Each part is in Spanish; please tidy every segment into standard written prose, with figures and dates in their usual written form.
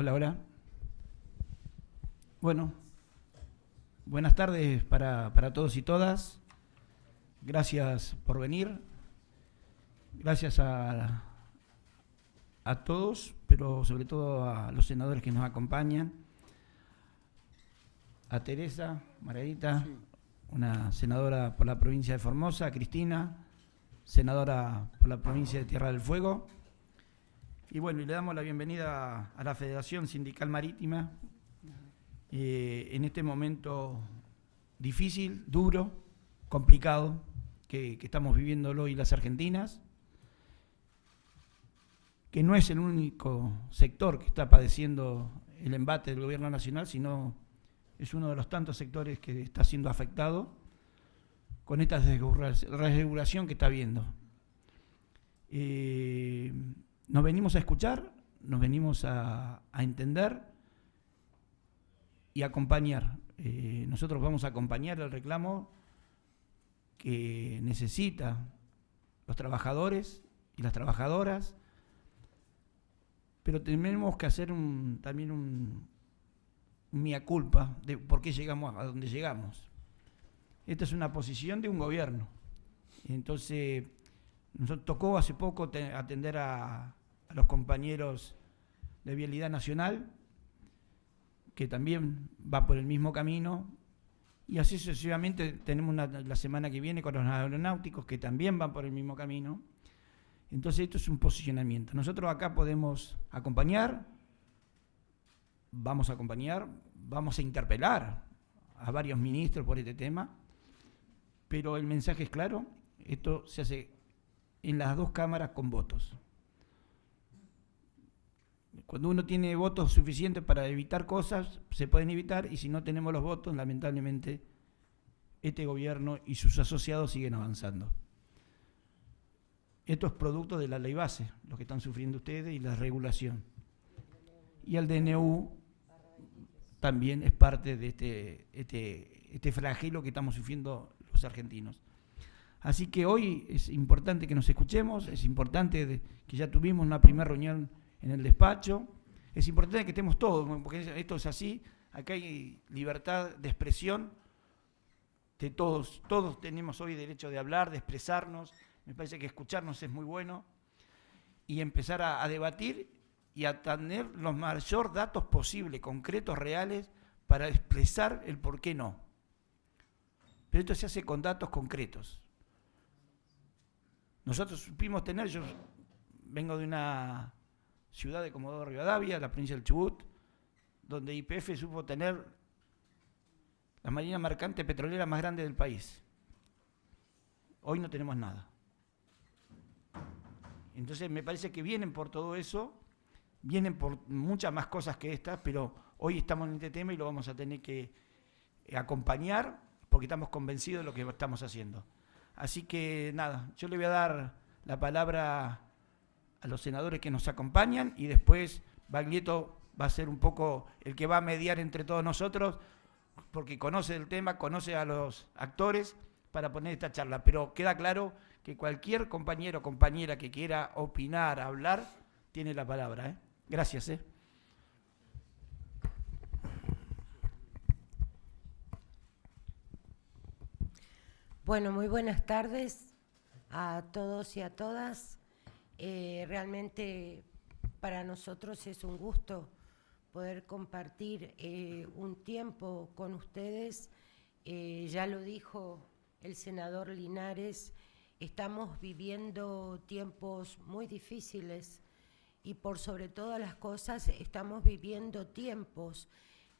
Hola, hola. Bueno, buenas tardes para todos y todas. Gracias por venir. Gracias a todos, pero sobre todo a los senadores que nos acompañan. A Teresa, Margarita, sí, una senadora por la provincia de Formosa, a Cristina, senadora por la provincia de Tierra del Fuego. Y bueno, y le damos la bienvenida a la Federación Sindical Marítima en este momento difícil, duro, complicado que estamos viviéndolo hoy las argentinas, que no es el único sector que está padeciendo el embate del gobierno nacional, sino es uno de los tantos sectores que está siendo afectado con esta desregulación que está habiendo. Nos venimos a escuchar, nos venimos a entender y a acompañar. Nosotros vamos a acompañar el reclamo que necesitan los trabajadores y las trabajadoras, pero tenemos que hacer también un mea culpa de por qué llegamos a donde llegamos. Esta es una posición de un gobierno. Entonces, nos tocó hace poco atender a los compañeros de Vialidad Nacional, que también va por el mismo camino, y así sucesivamente tenemos la semana que viene con los aeronáuticos, que también van por el mismo camino. Entonces esto es un posicionamiento. Nosotros acá podemos acompañar, vamos a interpelar a varios ministros por este tema, pero el mensaje es claro, esto se hace en las dos cámaras con votos. Cuando uno tiene votos suficientes para evitar cosas, se pueden evitar, y si no tenemos los votos, lamentablemente, este gobierno y sus asociados siguen avanzando. Esto es producto de la ley base, lo que están sufriendo ustedes, y la regulación. Y el DNU también es parte de este flagelo que estamos sufriendo los argentinos. Así que hoy es importante que nos escuchemos, es importante que ya tuvimos una primera reunión en el despacho, es importante que estemos todos, porque esto es así, acá hay libertad de expresión de todos tenemos hoy derecho de hablar, de expresarnos, me parece que escucharnos es muy bueno, y empezar a debatir y a tener los mayores datos posibles, concretos, reales, para expresar el por qué no. Pero esto se hace con datos concretos. Nosotros supimos tener, yo vengo de una ciudad de Comodoro Rivadavia, la provincia del Chubut, donde YPF supo tener la marina mercante petrolera más grande del país. Hoy no tenemos nada. Entonces me parece que vienen por todo eso, vienen por muchas más cosas que estas, pero hoy estamos en este tema y lo vamos a tener que acompañar porque estamos convencidos de lo que estamos haciendo. Así que nada, yo le voy a dar la palabra a los senadores que nos acompañan y después Baglietto va a ser un poco el que va a mediar entre todos nosotros porque conoce el tema, conoce a los actores para poner esta charla. Pero queda claro que cualquier compañero o compañera que quiera opinar, hablar, tiene la palabra. Gracias. Bueno, muy buenas tardes a todos y a todas. Realmente para nosotros es un gusto poder compartir un tiempo con ustedes. Ya lo dijo el senador Linares, estamos viviendo tiempos muy difíciles y por sobre todas las cosas estamos viviendo tiempos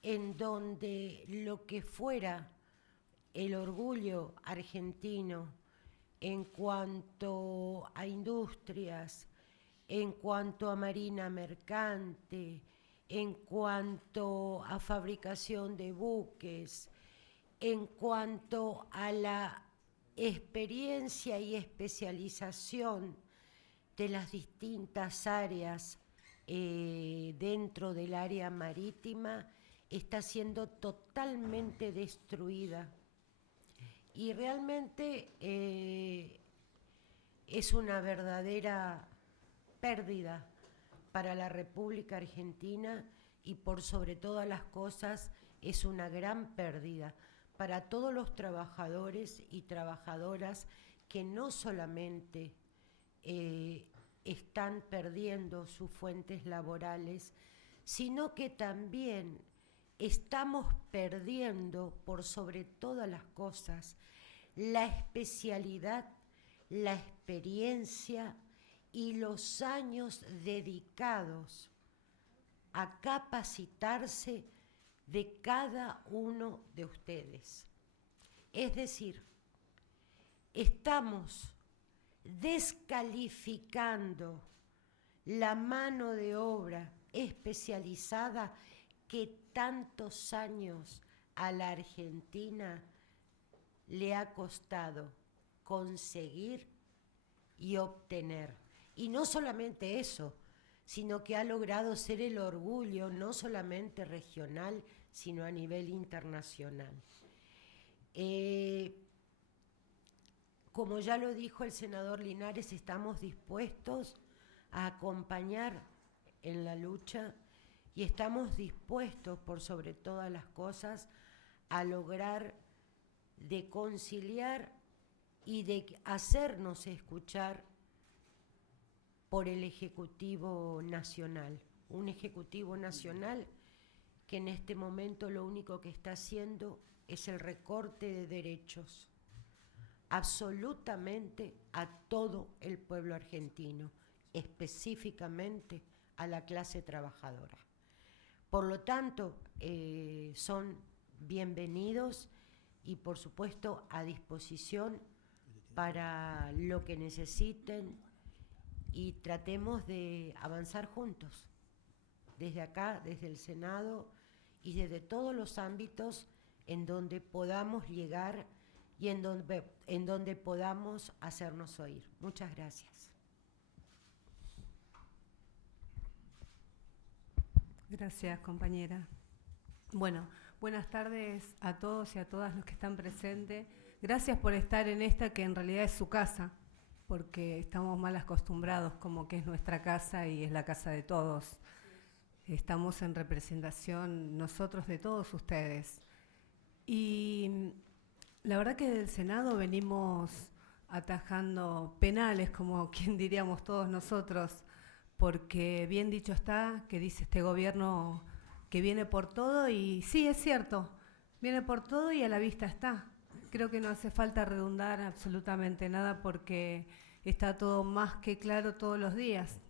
en donde lo que fuera el orgullo argentino en cuanto a industrias, en cuanto a marina mercante, en cuanto a fabricación de buques, en cuanto a la experiencia y especialización de las distintas áreas dentro del área marítima, está siendo totalmente destruida. Y realmente es una verdadera pérdida para la República Argentina y por sobre todas las cosas es una gran pérdida para todos los trabajadores y trabajadoras que no solamente están perdiendo sus fuentes laborales, sino que también estamos perdiendo, por sobre todas las cosas, la especialidad, la experiencia y los años dedicados a capacitarse de cada uno de ustedes. Es decir, estamos descalificando la mano de obra especializada que tantos años a la Argentina le ha costado conseguir y obtener. Y no solamente eso, sino que ha logrado ser el orgullo no solamente regional, sino a nivel internacional. Como ya lo dijo el senador Linares, estamos dispuestos a acompañar en la lucha y estamos dispuestos, por sobre todas las cosas, a lograr de conciliar y de hacernos escuchar por el Ejecutivo Nacional. Un Ejecutivo Nacional que en este momento lo único que está haciendo es el recorte de derechos absolutamente a todo el pueblo argentino, específicamente a la clase trabajadora. Por lo tanto, son bienvenidos y por supuesto a disposición para lo que necesiten y tratemos de avanzar juntos, desde acá, desde el Senado y desde todos los ámbitos en donde podamos llegar y en donde podamos hacernos oír. Muchas gracias. Gracias, compañera. Bueno, buenas tardes a todos y a todas los que están presentes. Gracias por estar en esta que en realidad es su casa, porque estamos mal acostumbrados como que es nuestra casa y es la casa de todos. Estamos en representación nosotros de todos ustedes. Y la verdad que del Senado venimos atajando penales, como quien diríamos todos nosotros, porque bien dicho está que dice este gobierno que viene por todo y sí, es cierto, viene por todo y a la vista está. Creo que no hace falta redundar absolutamente nada porque está todo más que claro todos los días.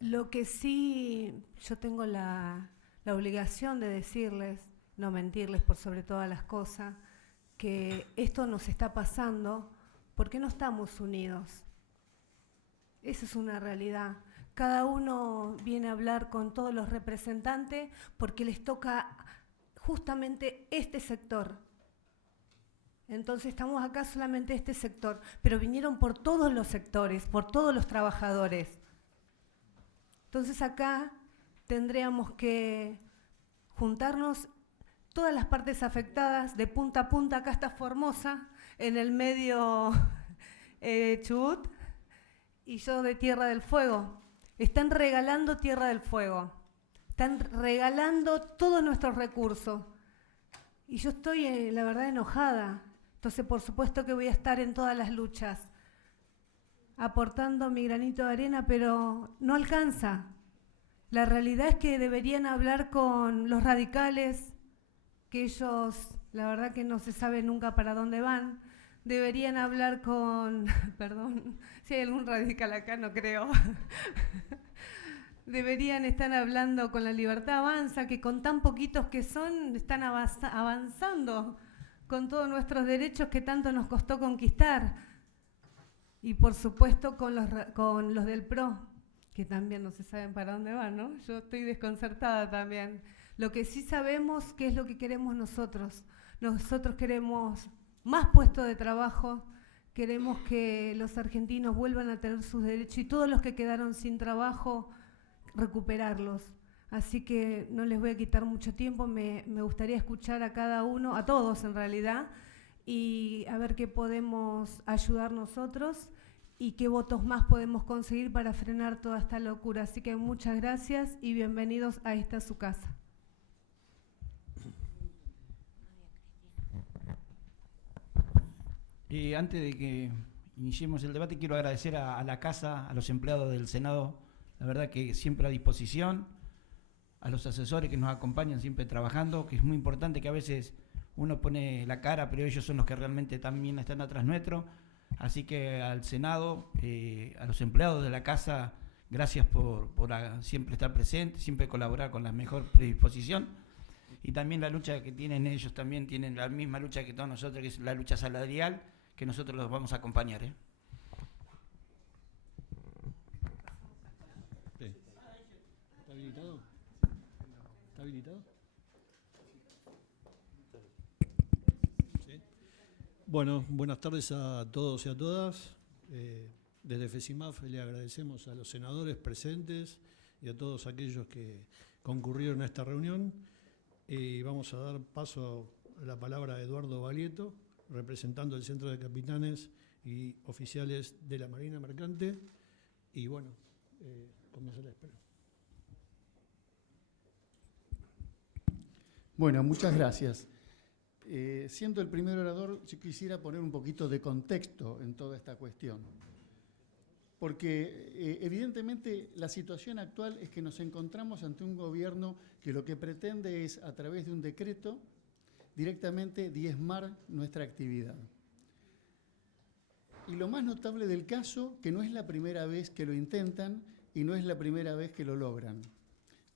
Lo que sí yo tengo la obligación de decirles, no mentirles por sobre todas las cosas, que esto nos está pasando porque no estamos unidos. Esa es una realidad. Cada uno viene a hablar con todos los representantes porque les toca justamente este sector. Entonces estamos acá solamente este sector, pero vinieron por todos los sectores, por todos los trabajadores. Entonces acá tendríamos que juntarnos todas las partes afectadas de punta a punta. Acá está Formosa, en el medio Chubut, y yo de Tierra del Fuego. Están regalando Tierra del Fuego, están regalando todos nuestros recursos. Y yo estoy, la verdad, enojada. Entonces, por supuesto que voy a estar en todas las luchas, aportando mi granito de arena, pero no alcanza. La realidad es que deberían hablar con los radicales, que ellos, la verdad que no se sabe nunca para dónde van. Deberían hablar con, perdón, si hay algún radical acá, no creo. Deberían estar hablando con la Libertad Avanza, que con tan poquitos que son, están avanzando con todos nuestros derechos que tanto nos costó conquistar. Y por supuesto con los del PRO, que también no se saben para dónde van, ¿no? Yo estoy desconcertada también. Lo que sí sabemos que es lo que queremos nosotros. Nosotros queremos más puestos de trabajo, queremos que los argentinos vuelvan a tener sus derechos y todos los que quedaron sin trabajo, recuperarlos. Así que no les voy a quitar mucho tiempo, me gustaría escuchar a cada uno, a todos en realidad, y a ver qué podemos ayudar nosotros y qué votos más podemos conseguir para frenar toda esta locura. Así que muchas gracias y bienvenidos a esta su casa. Antes de que iniciemos el debate, quiero agradecer a la Casa, a los empleados del Senado, la verdad que siempre a disposición, a los asesores que nos acompañan siempre trabajando, que es muy importante que a veces uno pone la cara, pero ellos son los que realmente también están atrás nuestro. Así que al Senado, a los empleados de la Casa, gracias por siempre estar presentes, siempre colaborar con la mejor predisposición. Y también la lucha que tienen ellos, también tienen la misma lucha que todos nosotros, que es la lucha salarial, que nosotros los vamos a acompañar. ¿Está habilitado? ¿Está habilitado? ¿Sí? Bueno, buenas tardes a todos y a todas. Desde FECIMAF le agradecemos a los senadores presentes y a todos aquellos que concurrieron a esta reunión. Y vamos a dar paso a la palabra a Eduardo Balieto, representando el Centro de Capitanes y Oficiales de la Marina Mercante. Y bueno, comienza la espera. Bueno, muchas gracias. Siendo el primer orador, yo quisiera poner un poquito de contexto en toda esta cuestión. Porque evidentemente la situación actual es que nos encontramos ante un gobierno que lo que pretende es, a través de un decreto, directamente diezmar nuestra actividad. Y lo más notable del caso, que no es la primera vez que lo intentan y no es la primera vez que lo logran.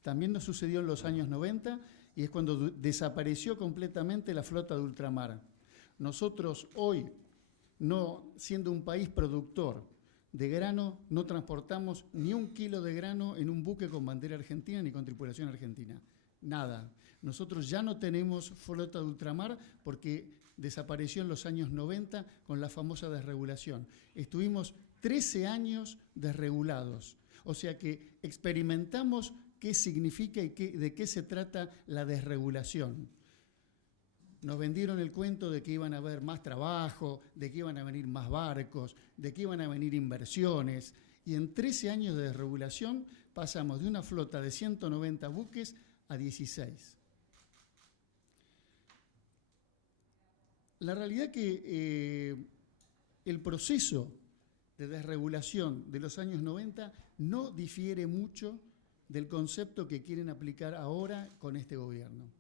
También nos sucedió en los años 90 y es cuando desapareció completamente la flota de ultramar. Nosotros hoy, no siendo un país productor de grano, no transportamos ni 1 kilo de grano en un buque con bandera argentina ni con tripulación argentina. Nada. Nosotros ya no tenemos flota de ultramar porque desapareció en los años 90 con la famosa desregulación. Estuvimos 13 años desregulados. O sea que experimentamos qué significa y de qué se trata la desregulación. Nos vendieron el cuento de que iban a haber más trabajo, de que iban a venir más barcos, de que iban a venir inversiones. Y en 13 años de desregulación pasamos de una flota de 190 buques a 16. La realidad que el proceso de desregulación de los años 90 no difiere mucho del concepto que quieren aplicar ahora con este gobierno.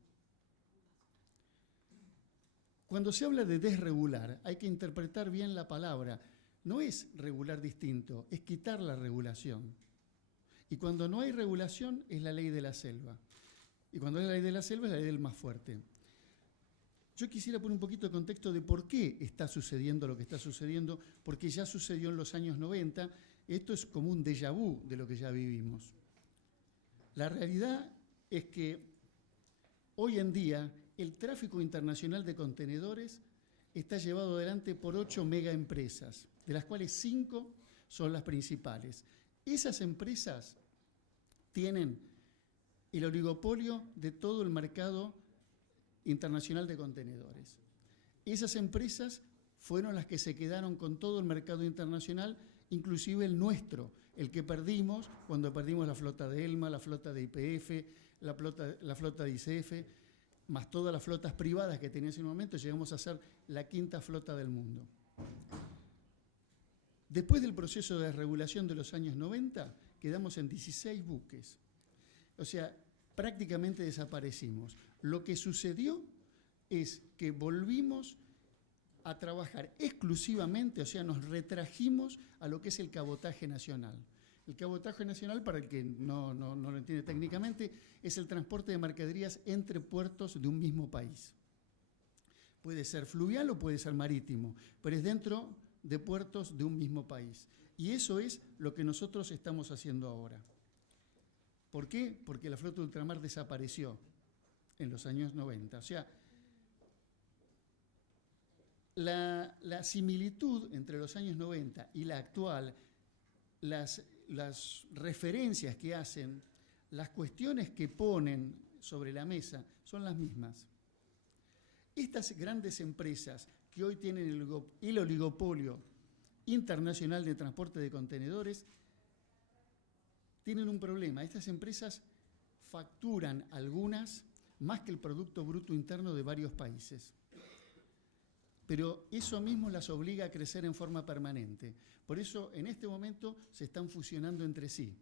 Cuando se habla de desregular, hay que interpretar bien la palabra. No es regular distinto, es quitar la regulación. Y cuando no hay regulación, es la ley de la selva. Y cuando es la ley de la selva, es la ley del más fuerte. Yo quisiera poner un poquito de contexto de por qué está sucediendo lo que está sucediendo, porque ya sucedió en los años 90. Esto es como un déjà vu de lo que ya vivimos. La realidad es que hoy en día el tráfico internacional de contenedores está llevado adelante por 8 megaempresas, de las cuales 5 son las principales. Esas empresas tienen el oligopolio de todo el mercado internacional de contenedores. Esas empresas fueron las que se quedaron con todo el mercado internacional, inclusive el nuestro, el que perdimos cuando perdimos la flota de ELMA, la flota de YPF, la flota de ICF, más todas las flotas privadas que tenía en ese momento, llegamos a ser la 5ª flota del mundo. Después del proceso de desregulación de los años 90, quedamos en 16 buques. O sea, prácticamente desaparecimos. Lo que sucedió es que volvimos a trabajar exclusivamente, o sea, nos retrajimos a lo que es el cabotaje nacional. El cabotaje nacional, para el que no lo entiende técnicamente, es el transporte de mercaderías entre puertos de un mismo país. Puede ser fluvial o puede ser marítimo, pero es dentro de puertos de un mismo país. Y eso es lo que nosotros estamos haciendo ahora. ¿Por qué? Porque la flota de ultramar desapareció en los años 90. O sea, la similitud entre los años 90 y la actual, las referencias que hacen, las cuestiones que ponen sobre la mesa son las mismas. Estas grandes empresas que hoy tienen el oligopolio internacional de transporte de contenedores, tienen un problema. Estas empresas facturan algunas más que el Producto Bruto Interno de varios países. Pero eso mismo las obliga a crecer en forma permanente. Por eso, en este momento, se están fusionando entre sí.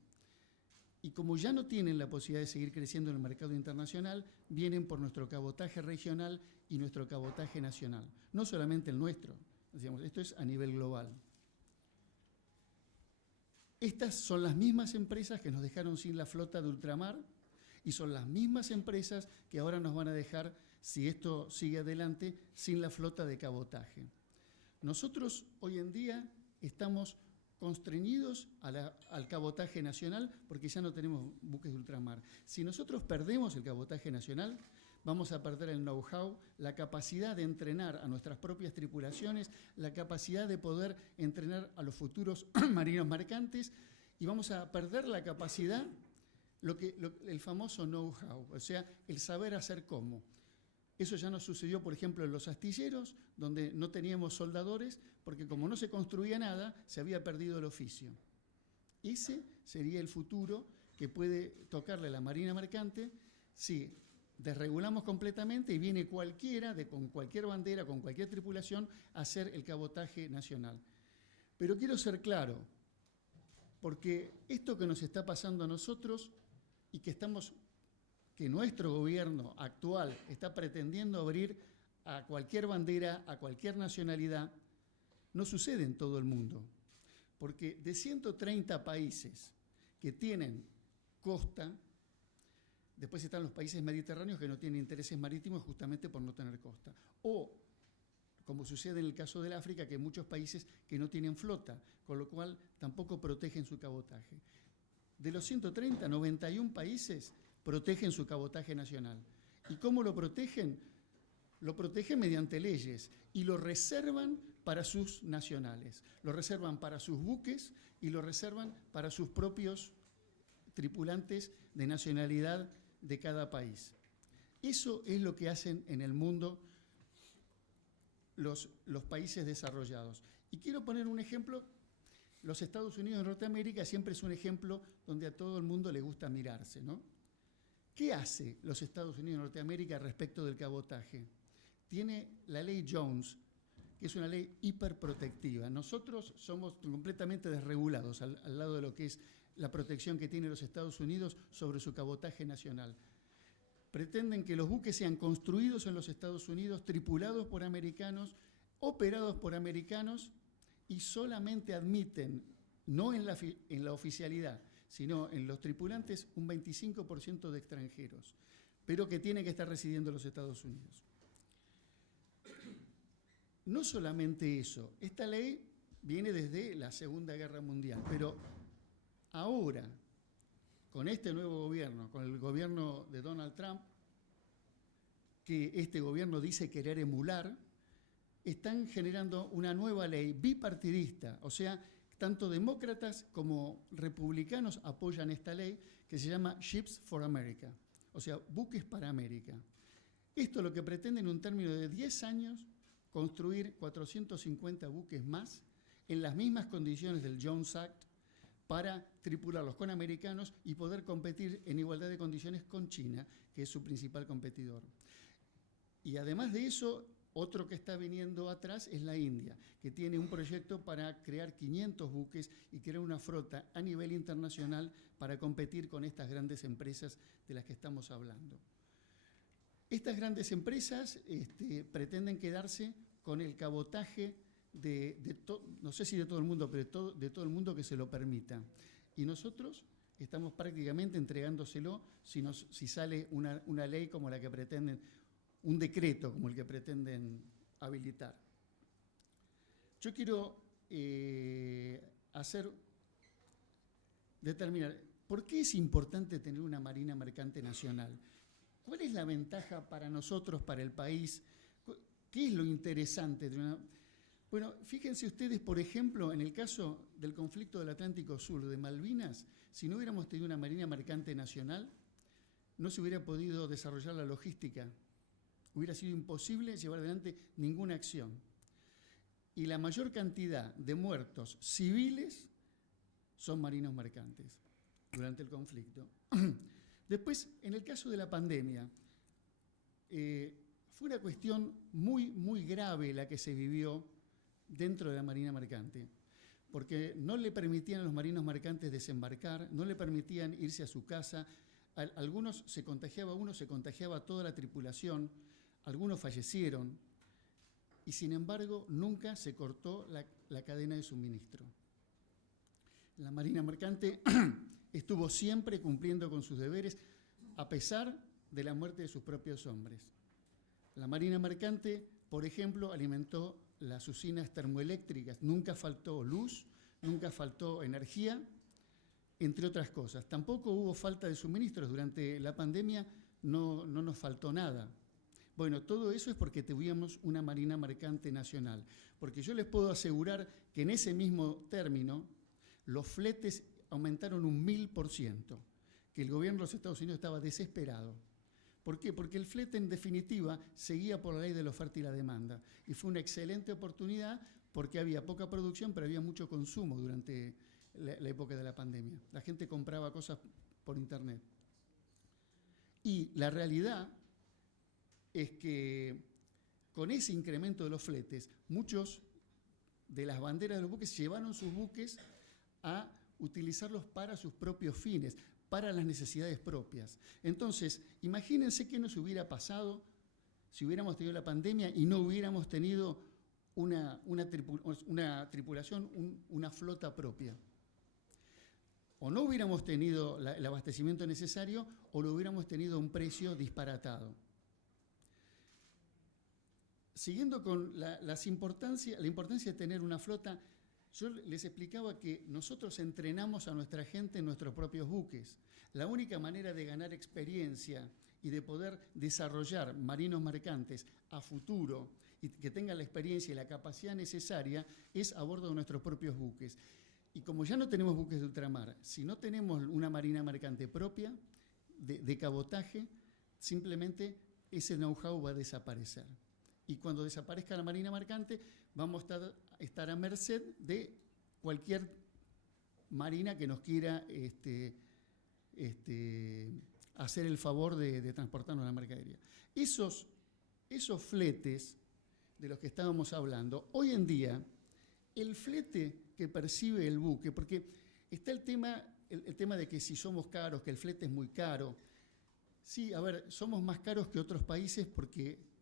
Y como ya no tienen la posibilidad de seguir creciendo en el mercado internacional, vienen por nuestro cabotaje regional y nuestro cabotaje nacional. No solamente el nuestro, digamos, esto es a nivel global. Estas son las mismas empresas que nos dejaron sin la flota de ultramar y son las mismas empresas que ahora nos van a dejar, si esto sigue adelante, sin la flota de cabotaje. Nosotros hoy en día estamos constreñidos al cabotaje nacional porque ya no tenemos buques de ultramar. Si nosotros perdemos el cabotaje nacional, vamos a perder el know-how, la capacidad de entrenar a nuestras propias tripulaciones, la capacidad de poder entrenar a los futuros marinos mercantes y vamos a perder la capacidad, el famoso know-how, o sea, el saber hacer cómo. Eso ya nos sucedió, por ejemplo, en los astilleros, donde no teníamos soldadores, porque como no se construía nada, se había perdido el oficio. Ese sería el futuro que puede tocarle a la marina mercante si desregulamos completamente y viene cualquiera, con cualquier bandera, con cualquier tripulación, a hacer el cabotaje nacional. Pero quiero ser claro, porque esto que nos está pasando a nosotros y que nuestro gobierno actual está pretendiendo abrir a cualquier bandera, a cualquier nacionalidad, no sucede en todo el mundo. Porque de 130 países que tienen costa, después están los países mediterráneos que no tienen intereses marítimos justamente por no tener costa. O, como sucede en el caso del África, que hay muchos países que no tienen flota, con lo cual tampoco protegen su cabotaje. De los 130, 91 países protegen su cabotaje nacional. ¿Y cómo lo protegen? Lo protegen mediante leyes y lo reservan para sus nacionales. Lo reservan para sus buques y lo reservan para sus propios tripulantes de nacionalidad de cada país. Eso es lo que hacen en el mundo los países desarrollados. Y quiero poner un ejemplo. Los Estados Unidos de Norteamérica siempre es un ejemplo donde a todo el mundo le gusta mirarse, ¿no? ¿Qué hace los Estados Unidos de Norteamérica respecto del cabotaje? Tiene la ley Jones, que es una ley hiperprotectiva. Nosotros somos completamente desregulados al lado de lo que es la protección que tienen los Estados Unidos sobre su cabotaje nacional. Pretenden que los buques sean construidos en los Estados Unidos, tripulados por americanos, operados por americanos y solamente admiten, no en la oficialidad, sino en los tripulantes, un 25% de extranjeros, pero que tienen que estar residiendo en los Estados Unidos. No solamente eso, esta ley viene desde la Segunda Guerra Mundial, pero ahora, con este nuevo gobierno, con el gobierno de Donald Trump, que este gobierno dice querer emular, están generando una nueva ley bipartidista, o sea, tanto demócratas como republicanos apoyan esta ley que se llama Ships for America, o sea, buques para América. Esto lo que pretende en un término de 10 años construir 450 buques más en las mismas condiciones del Jones Act para tripularlos con americanos y poder competir en igualdad de condiciones con China, que es su principal competidor. Y además de eso, otro que está viniendo atrás es la India, que tiene un proyecto para crear 500 buques y crear una flota a nivel internacional para competir con estas grandes empresas de las que estamos hablando. Estas grandes empresas pretenden quedarse con el cabotaje no sé si de todo el mundo, pero de todo el mundo que se lo permita. Y nosotros estamos prácticamente entregándoselo si sale una ley como la que pretenden, un decreto como el que pretenden habilitar. Yo quiero determinar, ¿por qué es importante tener una marina mercante nacional? ¿Cuál es la ventaja para nosotros, para el país? ¿Qué es lo interesante de una? Bueno, fíjense ustedes, por ejemplo, en el caso del conflicto del Atlántico Sur, de Malvinas, si no hubiéramos tenido una marina mercante nacional, no se hubiera podido desarrollar la logística. Hubiera sido imposible llevar adelante ninguna acción. y la mayor cantidad de muertos civiles son marinos mercantes durante el conflicto. Después, en el caso de la pandemia, fue una cuestión muy, muy grave la que se vivió dentro de la marina mercante, porque no le permitían a los marinos mercantes desembarcar, no le permitían irse a su casa. Algunos se contagiaba uno, se contagiaba toda la tripulación, algunos fallecieron, y sin embargo nunca se cortó la cadena de suministro. La marina mercante estuvo siempre cumpliendo con sus deberes a pesar de la muerte de sus propios hombres. La marina mercante, por ejemplo, alimentó las usinas termoeléctricas, nunca faltó luz, nunca faltó energía, entre otras cosas. Tampoco hubo falta de suministros. Durante la pandemia no nos faltó nada. Bueno, todo eso es porque tuvimos una marina mercante nacional. Porque yo les puedo asegurar que en ese mismo término los fletes aumentaron un 1000%, que el gobierno de los Estados Unidos estaba desesperado. ¿Por qué? Porque el flete, en definitiva, seguía por la ley de la oferta y la demanda. Y fue una excelente oportunidad porque había poca producción, pero había mucho consumo durante la época de la pandemia. La gente compraba cosas por internet. Y la realidad es que con ese incremento de los fletes, muchos de las banderas de los buques llevaron sus buques a utilizarlos para sus propios fines, para las necesidades propias. Entonces, imagínense qué nos hubiera pasado si hubiéramos tenido la pandemia y no hubiéramos tenido una tripulación, una flota propia. O no hubiéramos tenido el abastecimiento necesario o lo hubiéramos tenido a un precio disparatado. Siguiendo con la importancia de tener una flota, yo les explicaba que nosotros entrenamos a nuestra gente en nuestros propios buques. La única manera de ganar experiencia y de poder desarrollar marinos mercantes a futuro y que tengan la experiencia y la capacidad necesaria es a bordo de nuestros propios buques. Y como ya no tenemos buques de ultramar, si no tenemos una marina mercante propia de cabotaje, simplemente ese know-how va a desaparecer. Y cuando desaparezca la marina mercante, vamos a estar a merced de cualquier marina que nos quiera hacer el favor de transportarnos la mercadería. Esos fletes de los que estábamos hablando, hoy en día, el flete que percibe el buque, porque está el tema de que si somos caros, que el flete es muy caro. Sí, a ver, somos más caros que otros países porque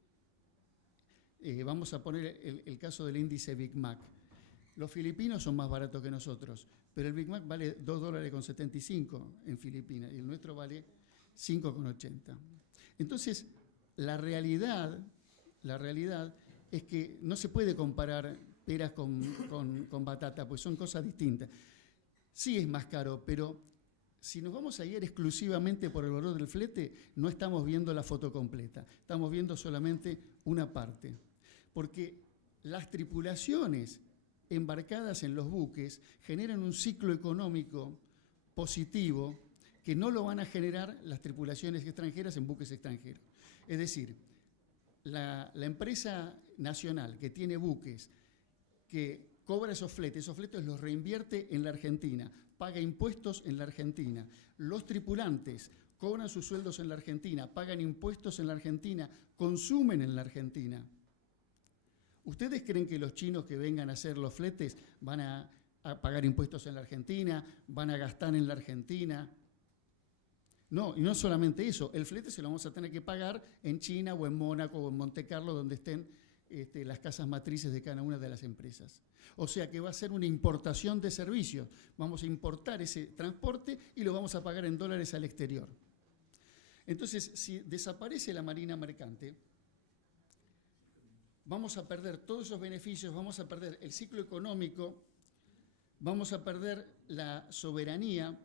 vamos a poner el caso del índice Big Mac. Los filipinos son más baratos que nosotros, pero el Big Mac vale $2.75 en Filipinas y el nuestro vale $5.80. Entonces, la realidad es que no se puede comparar peras con batata, pues son cosas distintas. Sí es más caro, pero si nos vamos a guiar exclusivamente por el valor del flete, no estamos viendo la foto completa, estamos viendo solamente una parte. Porque las tripulaciones embarcadas en los buques generan un ciclo económico positivo que no lo van a generar las tripulaciones extranjeras en buques extranjeros. Es decir, la empresa nacional que tiene buques, que cobra esos fletes los reinvierte en la Argentina, paga impuestos en la Argentina. Los tripulantes cobran sus sueldos en la Argentina, pagan impuestos en la Argentina, consumen en la Argentina. ¿Ustedes creen que los chinos que vengan a hacer los fletes van a pagar impuestos en la Argentina, van a gastar en la Argentina? No, y no solamente eso, el flete se lo vamos a tener que pagar en China o en Mónaco o en Monte Carlo, donde estén las casas matrices de cada una de las empresas. O sea que va a ser una importación de servicios. Vamos a importar ese transporte y lo vamos a pagar en dólares al exterior. Entonces, si desaparece la marina mercante, vamos a perder todos esos beneficios, vamos a perder el ciclo económico, vamos a perder la soberanía.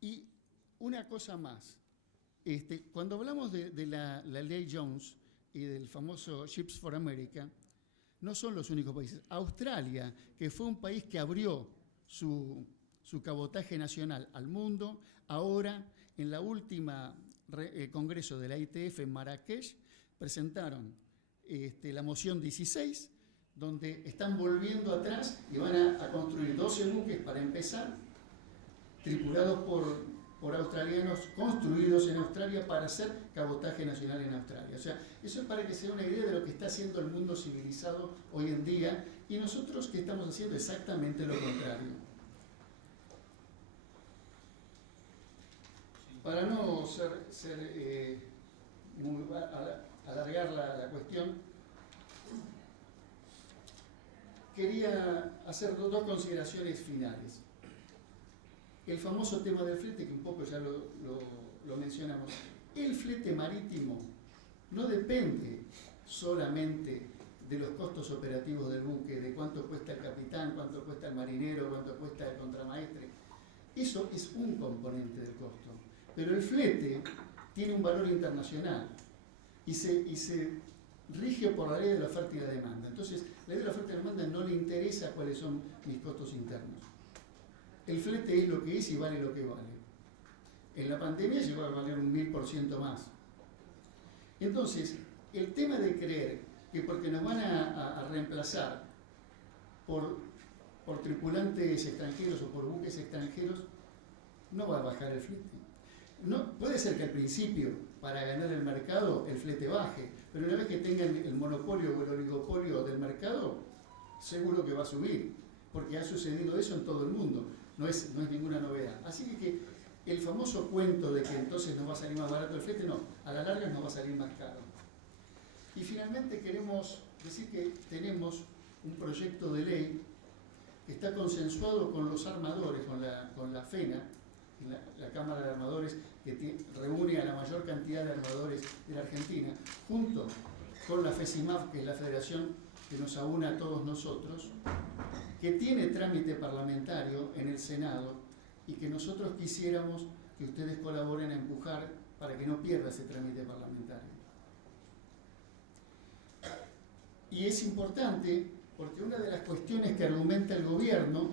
Y una cosa más, cuando hablamos de la ley Jones y del famoso Ships for America, no son los únicos países. Australia, que fue un país que abrió su cabotaje nacional al mundo, ahora en la última congreso de la ITF en Marrakech presentaron la moción 16, donde están volviendo atrás y van a construir 12 buques para empezar, tripulados por australianos, construidos en Australia para hacer cabotaje nacional en Australia. O sea, eso es para que se dé una idea de lo que está haciendo el mundo civilizado hoy en día, y nosotros que estamos haciendo exactamente lo contrario. Para no alargar la cuestión, quería hacer dos consideraciones finales. El famoso tema del flete, que un poco ya lo mencionamos. El flete marítimo no depende solamente de los costos operativos del buque, de cuánto cuesta el capitán, cuánto cuesta el marinero, cuánto cuesta el contramaestre. Eso es un componente del costo. Pero el flete tiene un valor internacional y se rige por la ley de la oferta y la demanda. Entonces, la ley de la oferta y la demanda no le interesa cuáles son mis costos internos. El flete es lo que es y vale lo que vale. En la pandemia llegó a valer un 1000% más. Entonces, el tema de creer que porque nos van a reemplazar por tripulantes extranjeros o por buques extranjeros, no va a bajar el flete. No, puede ser que al principio, para ganar el mercado, el flete baje, pero una vez que tengan el monopolio o el oligopolio del mercado, seguro que va a subir, porque ha sucedido eso en todo el mundo. No es ninguna novedad. Así que el famoso cuento de que entonces nos va a salir más barato el flete, no, a la larga nos va a salir más caro. Y finalmente queremos decir que tenemos un proyecto de ley que está consensuado con los armadores, con la FENA, la Cámara de Armadores, que reúne a la mayor cantidad de armadores de la Argentina, junto con la FECIMAF, que es la federación que nos aúna a todos nosotros, que tiene trámite parlamentario en el Senado y que nosotros quisiéramos que ustedes colaboren a empujar para que no pierda ese trámite parlamentario. Y es importante porque una de las cuestiones que argumenta el gobierno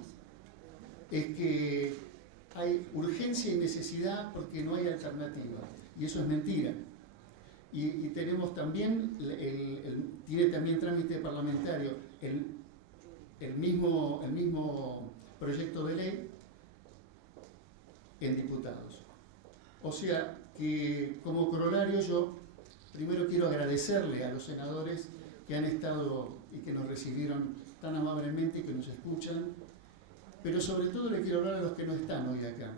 es que hay urgencia y necesidad porque no hay alternativa, y eso es mentira. Y tenemos también, tiene también trámite parlamentario el mismo proyecto de ley en diputados. O sea que como corolario yo primero quiero agradecerle a los senadores que han estado y que nos recibieron tan amablemente y que nos escuchan, pero sobre todo le quiero hablar a los que no están hoy acá,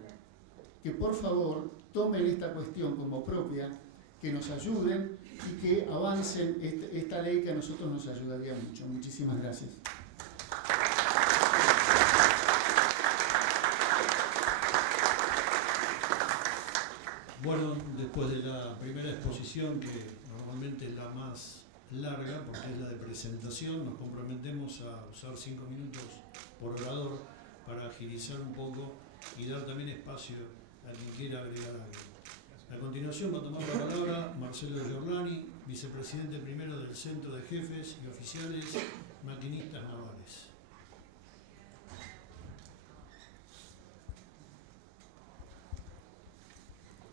que por favor tomen esta cuestión como propia, que nos ayuden y que avancen esta ley que a nosotros nos ayudaría mucho. Muchísimas gracias. Bueno, después de la primera exposición, que normalmente es la más larga porque es la de presentación, nos comprometemos a usar 5 minutos por orador para agilizar un poco y dar también espacio a quien quiera agregar algo. A continuación va a tomar la palabra Marcelo Giordani, vicepresidente primero del Centro de Jefes y Oficiales Maquinistas Navales.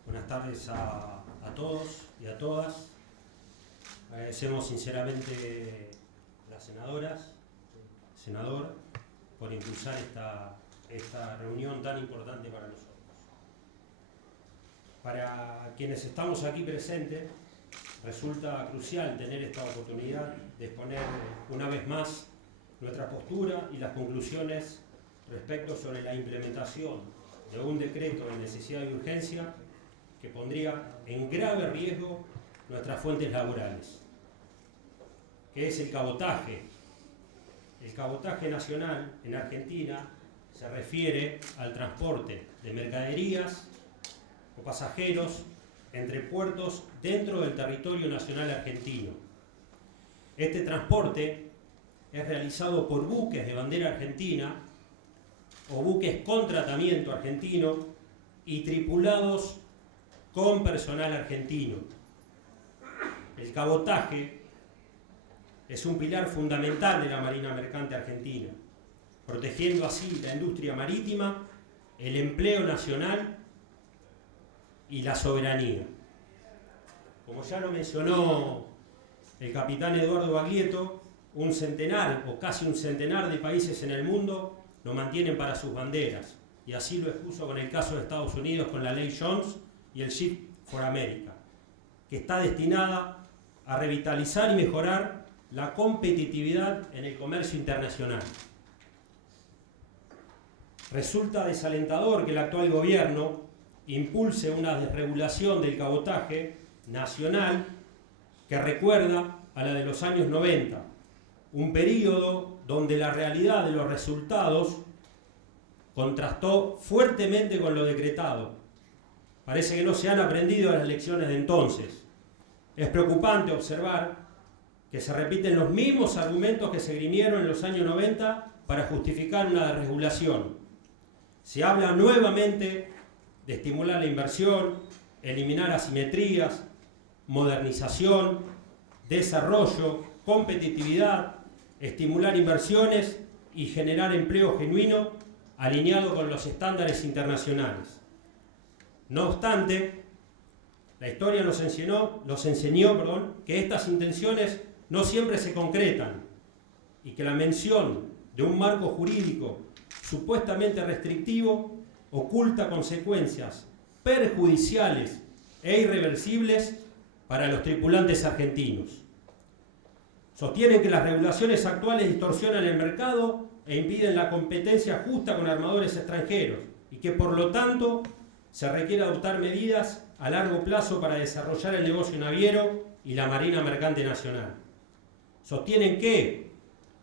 Buenas tardes a todos y a todas. Agradecemos sinceramente a las senadoras, senador, por impulsar esta reunión tan importante para nosotros. Para quienes estamos aquí presentes, resulta crucial tener esta oportunidad de exponer una vez más nuestra postura y las conclusiones respecto sobre la implementación de un decreto de necesidad y urgencia que pondría en grave riesgo nuestras fuentes laborales, que es el cabotaje. El cabotaje nacional en Argentina se refiere al transporte de mercaderías o pasajeros entre puertos dentro del territorio nacional argentino. Este transporte es realizado por buques de bandera argentina o buques con tratamiento argentino y tripulados con personal argentino. El cabotaje es un pilar fundamental de la Marina Mercante Argentina, protegiendo así la industria marítima, el empleo nacional y la soberanía. Como ya lo mencionó el capitán Eduardo Baglietto, un centenar o casi un centenar de países en el mundo lo mantienen para sus banderas, y así lo expuso con el caso de Estados Unidos con la ley Jones y el Shift for America, que está destinada a revitalizar y mejorar la competitividad en el comercio internacional. Resulta desalentador que el actual gobierno impulse una desregulación del cabotaje nacional que recuerda a la de los años 90, un periodo donde la realidad de los resultados contrastó fuertemente con lo decretado. Parece que no se han aprendido las lecciones de entonces. Es preocupante observar que se repiten los mismos argumentos que se esgrimieron en los años 90 para justificar una desregulación. Se habla nuevamente de estimular la inversión, eliminar asimetrías, modernización, desarrollo, competitividad, estimular inversiones y generar empleo genuino alineado con los estándares internacionales. No obstante, la historia nos enseñó que estas intenciones no siempre se concretan y que la mención de un marco jurídico supuestamente restrictivo oculta consecuencias perjudiciales e irreversibles para los tripulantes argentinos. Sostienen que las regulaciones actuales distorsionan el mercado e impiden la competencia justa con armadores extranjeros y que por lo tanto se requiere adoptar medidas a largo plazo para desarrollar el negocio naviero y la marina mercante nacional. Sostienen que,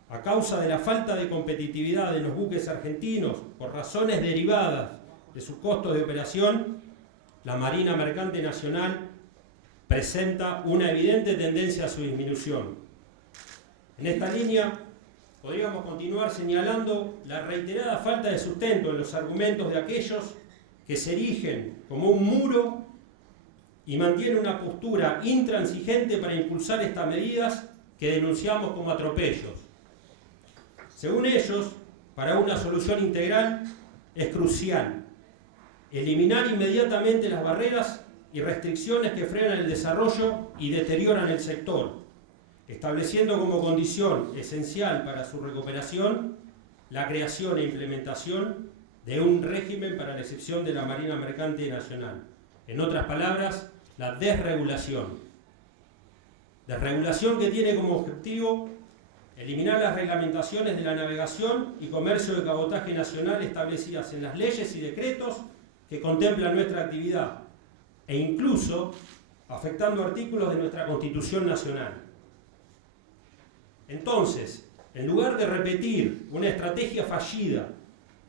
a causa de la falta de competitividad de los buques argentinos por razones derivadas de sus costos de operación, la marina mercante nacional presenta una evidente tendencia a su disminución. En esta línea, podríamos continuar señalando la reiterada falta de sustento en los argumentos de aquellos que se erigen como un muro y mantienen una postura intransigente para impulsar estas medidas que denunciamos como atropellos. Según ellos, para una solución integral es crucial eliminar inmediatamente las barreras y restricciones que frenan el desarrollo y deterioran el sector, estableciendo como condición esencial para su recuperación la creación e implementación de un régimen para la excepción de la Marina Mercante Nacional. En otras palabras, la desregulación. Desregulación que tiene como objetivo eliminar las reglamentaciones de la navegación y comercio de cabotaje nacional establecidas en las leyes y decretos que contemplan nuestra actividad e incluso afectando artículos de nuestra Constitución Nacional. Entonces, en lugar de repetir una estrategia fallida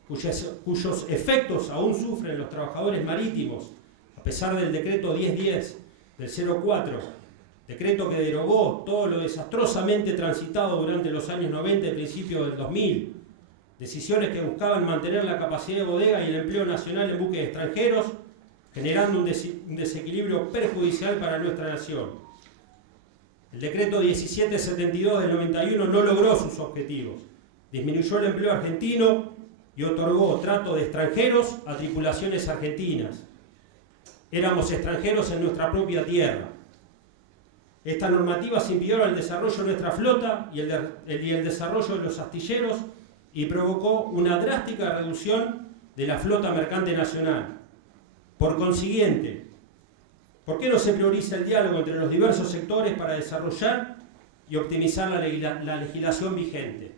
cuyos efectos aún sufren los trabajadores marítimos, a pesar del decreto 1010 del 04, decreto que derogó todo lo desastrosamente transitado durante los años 90 y principios del 2000, decisiones que buscaban mantener la capacidad de bodega y el empleo nacional en buques extranjeros, generando un desequilibrio perjudicial para nuestra nación. El decreto 1772 del 91 no logró sus objetivos, disminuyó el empleo argentino y otorgó trato de extranjeros a tripulaciones argentinas. Éramos extranjeros en nuestra propia tierra. Esta normativa se impidió el desarrollo de nuestra flota y el desarrollo de los astilleros y provocó una drástica reducción de la flota mercante nacional. Por consiguiente, ¿por qué no se prioriza el diálogo entre los diversos sectores para desarrollar y optimizar la legislación vigente?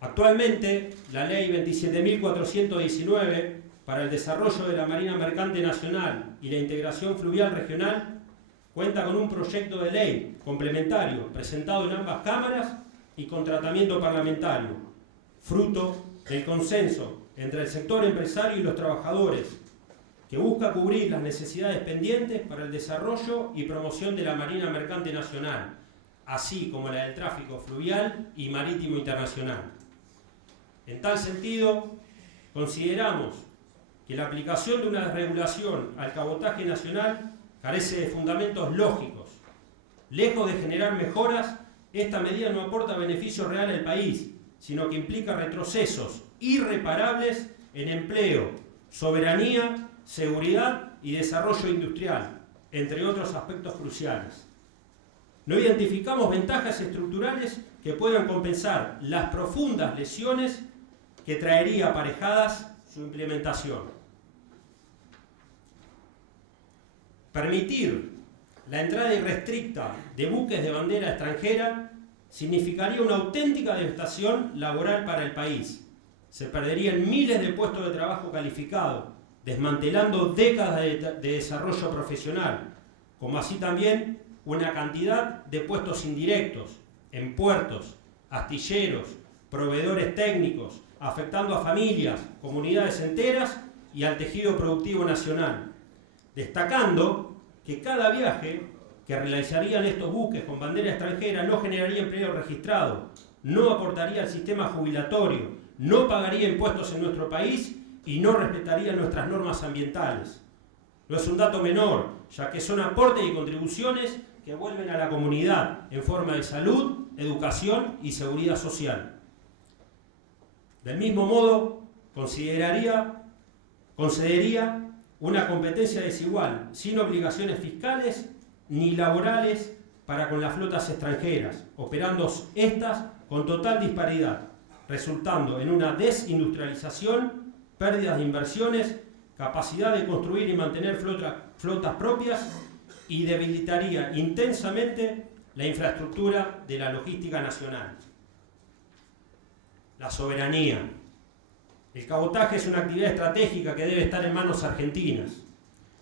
Actualmente, la Ley 27.419 para el desarrollo de la Marina Mercante Nacional y la integración fluvial regional cuenta con un proyecto de ley complementario presentado en ambas cámaras y con tratamiento parlamentario, fruto del consenso entre el sector empresario y los trabajadores, que busca cubrir las necesidades pendientes para el desarrollo y promoción de la Marina Mercante Nacional, así como la del tráfico fluvial y marítimo internacional. En tal sentido, consideramos que la aplicación de una desregulación al cabotaje nacional carece de fundamentos lógicos. Lejos de generar mejoras, esta medida no aporta beneficio real al país, sino que implica retrocesos irreparables en empleo, soberanía, seguridad y desarrollo industrial, entre otros aspectos cruciales. no identificamos ventajas estructurales que puedan compensar las profundas lesiones que traería aparejadas su implementación. Permitir la entrada irrestricta de buques de bandera extranjera significaría una auténtica devastación laboral para el país. Se perderían miles de puestos de trabajo calificados, desmantelando décadas de desarrollo profesional, como así también una cantidad de puestos indirectos en puertos, astilleros, proveedores técnicos, afectando a familias, comunidades enteras y al tejido productivo nacional, destacando que cada viaje que realizarían estos buques con bandera extranjera no generaría empleo registrado, no aportaría al sistema jubilatorio, no pagaría impuestos en nuestro país y no respetaría nuestras normas ambientales. No es un dato menor, ya que son aportes y contribuciones que vuelven a la comunidad en forma de salud, educación y seguridad social. Del mismo modo, concedería una competencia desigual, sin obligaciones fiscales ni laborales para con las flotas extranjeras, operando estas con total disparidad, resultando en una desindustrialización, pérdidas de inversiones, capacidad de construir y mantener flotas propias y debilitaría intensamente la infraestructura de la logística nacional. La soberanía. El cabotaje es una actividad estratégica que debe estar en manos argentinas.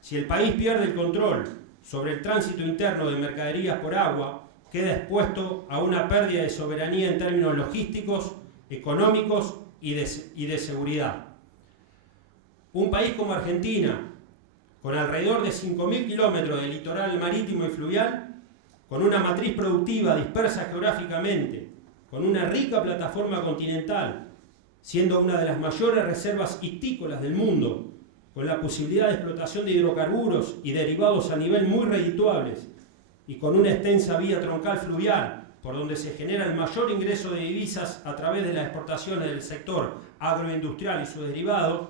Si el país pierde el control sobre el tránsito interno de mercaderías por agua, queda expuesto a una pérdida de soberanía en términos logísticos, económicos y de seguridad. Un país como Argentina, con alrededor de 5.000 kilómetros de litoral marítimo y fluvial, con una matriz productiva dispersa geográficamente, con una rica plataforma continental, siendo una de las mayores reservas ictícolas del mundo, con la posibilidad de explotación de hidrocarburos y derivados a nivel muy redituables, y con una extensa vía troncal fluvial, por donde se genera el mayor ingreso de divisas a través de las exportaciones del sector agroindustrial y sus derivados,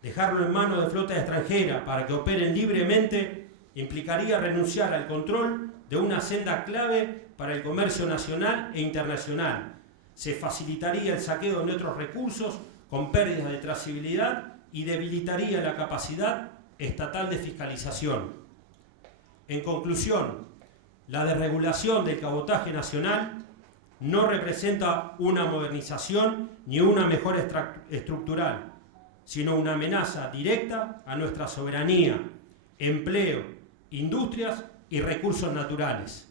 dejarlo en manos de flotas extranjeras para que operen libremente implicaría renunciar al control de una senda clave para el comercio nacional e internacional. Se facilitaría el saqueo de nuestros recursos con pérdidas de trazabilidad y debilitaría la capacidad estatal de fiscalización. En conclusión, la desregulación del cabotaje nacional no representa una modernización ni una mejora estructural, sino una amenaza directa a nuestra soberanía, empleo, industrias y recursos naturales.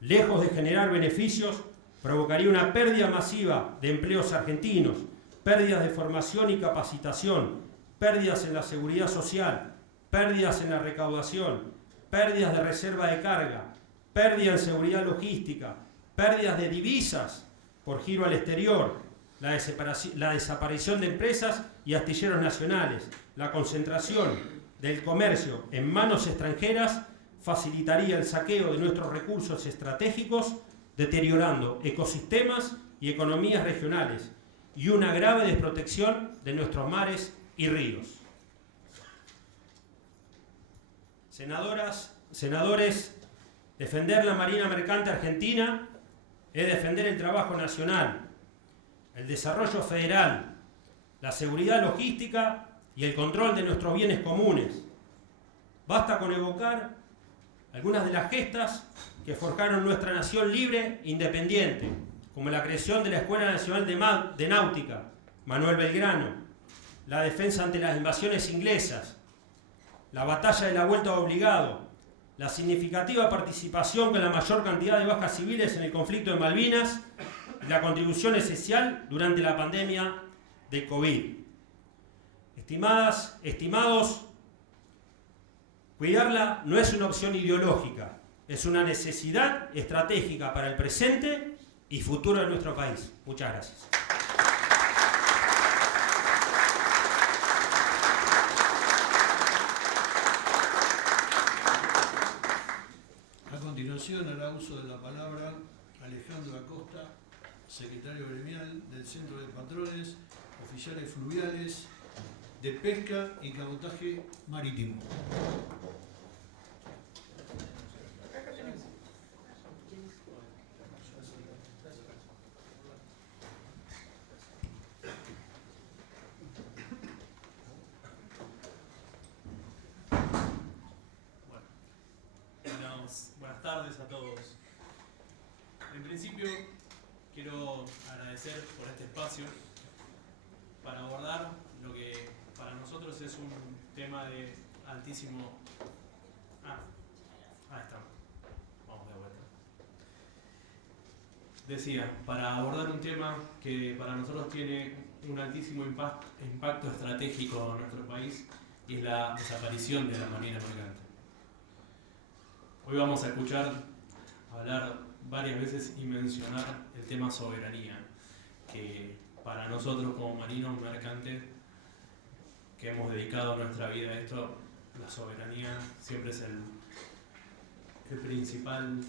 Lejos de generar beneficios, provocaría una pérdida masiva de empleos argentinos, pérdidas de formación y capacitación, pérdidas en la seguridad social, pérdidas en la recaudación, pérdidas de reserva de carga, pérdida en seguridad logística, pérdidas de divisas por giro al exterior, la desaparición de empresas y astilleros nacionales, la concentración del comercio en manos extranjeras facilitaría el saqueo de nuestros recursos estratégicos, deteriorando ecosistemas y economías regionales y una grave desprotección de nuestros mares y ríos. Senadoras, senadores, defender la Marina Mercante Argentina es defender el trabajo nacional, el desarrollo federal, la seguridad logística y el control de nuestros bienes comunes. Basta con evocar algunas de las gestas que forjaron nuestra nación libre e independiente, como la creación de la Escuela Nacional de Náutica, Manuel Belgrano, la defensa ante las invasiones inglesas, la batalla de la Vuelta Obligado, la significativa participación con la mayor cantidad de bajas civiles en el conflicto de Malvinas y la contribución esencial durante la pandemia de COVID. Estimadas, estimados, cuidarla no es una opción ideológica, es una necesidad estratégica para el presente y futuro de nuestro país. Muchas gracias. A continuación hará uso de la palabra Alejandro Acosta, secretario gremial del Centro de Patrones Oficiales Fluviales de Pesca y Cabotaje Marítimo. tardes a todos. En principio, quiero agradecer por este espacio para abordar lo que para nosotros es un tema de altísimo... ahí está. Vamos de vuelta. Decía, para abordar un tema que para nosotros tiene un altísimo impacto estratégico en nuestro país, y es la desaparición de la marina mercante. Hoy vamos a escuchar hablar varias veces y mencionar el tema soberanía, que para nosotros como marinos mercantes que hemos dedicado nuestra vida a esto, la soberanía siempre es el principal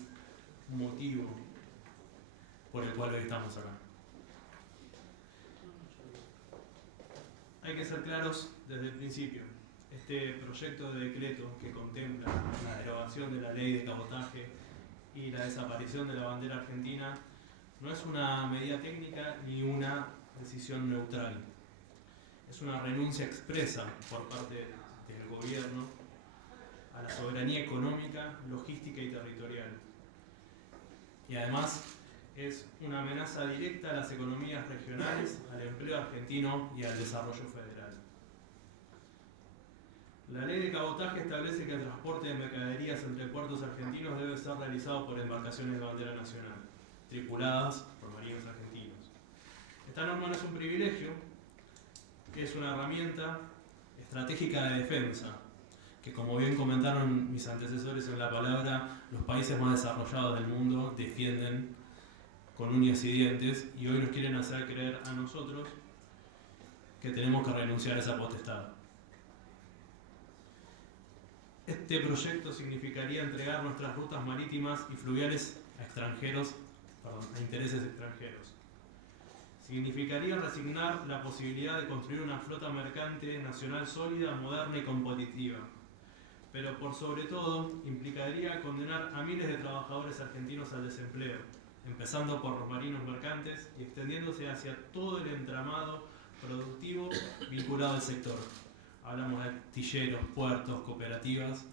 motivo por el cual hoy estamos acá. Hay que ser claros desde el principio. Este proyecto de decreto que contempla la derogación de la ley de cabotaje y la desaparición de la bandera argentina no es una medida técnica ni una decisión neutral. Es una renuncia expresa por parte del gobierno a la soberanía económica, logística y territorial. Y además es una amenaza directa a las economías regionales, al empleo argentino y al desarrollo federal. La ley de cabotaje establece que el transporte de mercaderías entre puertos argentinos debe ser realizado por embarcaciones de bandera nacional, tripuladas por marinos argentinos. Esta norma no es un privilegio, que es una herramienta estratégica de defensa, que como bien comentaron mis antecesores en la palabra, los países más desarrollados del mundo defienden con uñas y dientes, y hoy nos quieren hacer creer a nosotros que tenemos que renunciar a esa potestad. Este proyecto significaría entregar nuestras rutas marítimas y fluviales a intereses extranjeros. Significaría resignar la posibilidad de construir una flota mercante nacional sólida, moderna y competitiva. Pero por sobre todo, implicaría condenar a miles de trabajadores argentinos al desempleo, empezando por los marinos mercantes y extendiéndose hacia todo el entramado productivo vinculado al sector. Hablamos de astilleros, puertos, cooperativas,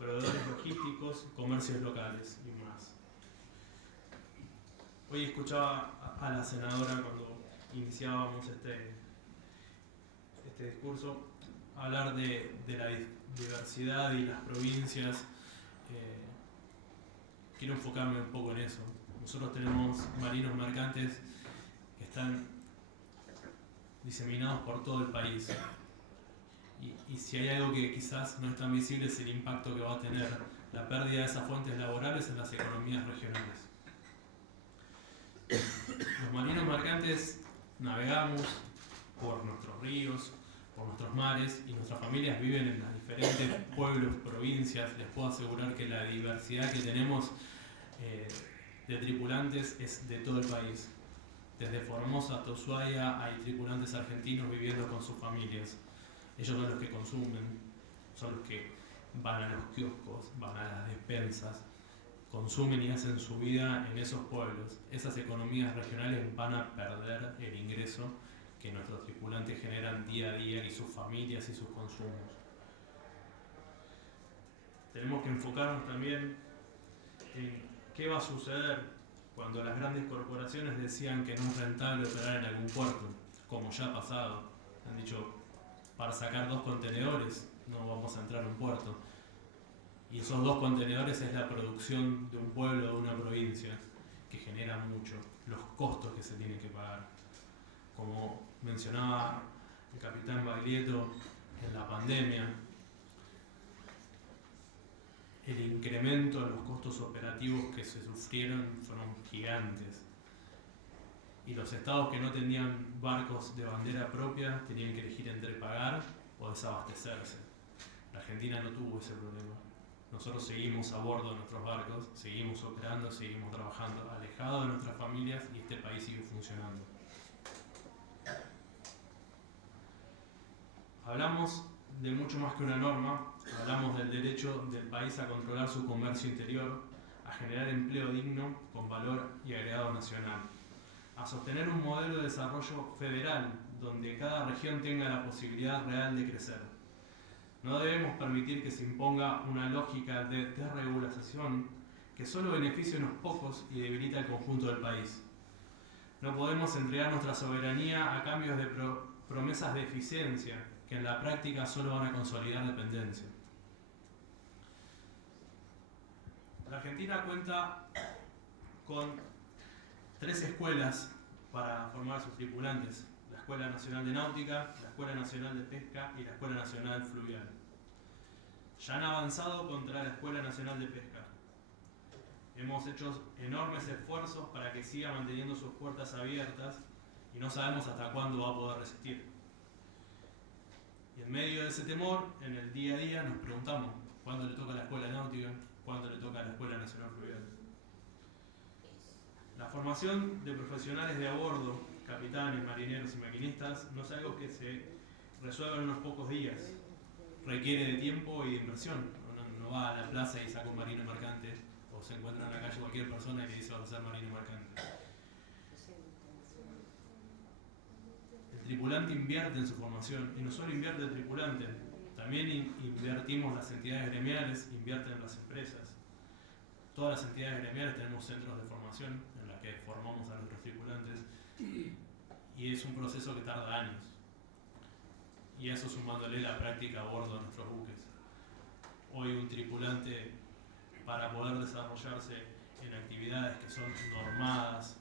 proveedores logísticos, comercios locales y más. Hoy escuchaba a la senadora cuando iniciábamos este discurso hablar de la diversidad y las provincias. Quiero enfocarme un poco en eso. Nosotros tenemos marinos mercantes que están diseminados por todo el país. Y si hay algo que quizás no es tan visible es el impacto que va a tener la pérdida de esas fuentes laborales en las economías regionales. Los marinos mercantes navegamos por nuestros ríos, por nuestros mares, y nuestras familias viven en los diferentes pueblos, provincias. Les puedo asegurar que la diversidad que tenemos de tripulantes es de todo el país. Desde Formosa hasta Ushuaia hay tripulantes argentinos viviendo con sus familias. Ellos son los que consumen, son los que van a los kioscos, van a las despensas, consumen y hacen su vida en esos pueblos. Esas economías regionales van a perder el ingreso que nuestros tripulantes generan día a día, y sus familias y sus consumos. Tenemos que enfocarnos también en qué va a suceder cuando las grandes corporaciones decían que no es rentable operar en algún puerto, como ya ha pasado. Han dicho, para sacar 2 contenedores no vamos a entrar a un puerto. Y esos 2 contenedores es la producción de un pueblo, de una provincia, que genera mucho, los costos que se tienen que pagar. Como mencionaba el capitán Baglietto en la pandemia, el incremento en los costos operativos que se sufrieron fueron gigantes. Y los estados que no tenían barcos de bandera propia tenían que elegir entre pagar o desabastecerse. La Argentina no tuvo ese problema. Nosotros seguimos a bordo de nuestros barcos, seguimos operando, seguimos trabajando, alejados de nuestras familias, y este país sigue funcionando. Hablamos de mucho más que una norma, hablamos del derecho del país a controlar su comercio interior, a generar empleo digno con valor y agregado nacional, a sostener un modelo de desarrollo federal donde cada región tenga la posibilidad real de crecer. No debemos permitir que se imponga una lógica de desregulación que solo beneficia a unos pocos y debilita el conjunto del país. No podemos entregar nuestra soberanía a cambios de promesas de eficiencia, que en la práctica solo van a consolidar dependencia. La Argentina cuenta con 3 escuelas para formar a sus tripulantes: la Escuela Nacional de Náutica, la Escuela Nacional de Pesca y la Escuela Nacional Fluvial. Ya han avanzado contra la Escuela Nacional de Pesca. Hemos hecho enormes esfuerzos para que siga manteniendo sus puertas abiertas y no sabemos hasta cuándo va a poder resistir. Y en medio de ese temor, en el día a día nos preguntamos: ¿cuándo le toca a la Escuela Náutica? ¿Cuándo le toca a la Escuela Nacional Fluvial? La formación de profesionales de a bordo, capitanes, marineros y maquinistas, no es algo que se resuelva en unos pocos días. Requiere de tiempo y de inversión. No va a la plaza y saca un marino mercante, o se encuentra en la calle cualquier persona y le dice: vas a ser marino mercante. El tripulante invierte en su formación, y no solo invierte el tripulante, también invertimos las entidades gremiales, invierten en las empresas. Todas las entidades gremiales tenemos centros de formación en las que formamos a nuestros tripulantes, y es un proceso que tarda años. Y eso sumándole la práctica a bordo de nuestros buques. Hoy un tripulante, para poder desarrollarse en actividades que son normadas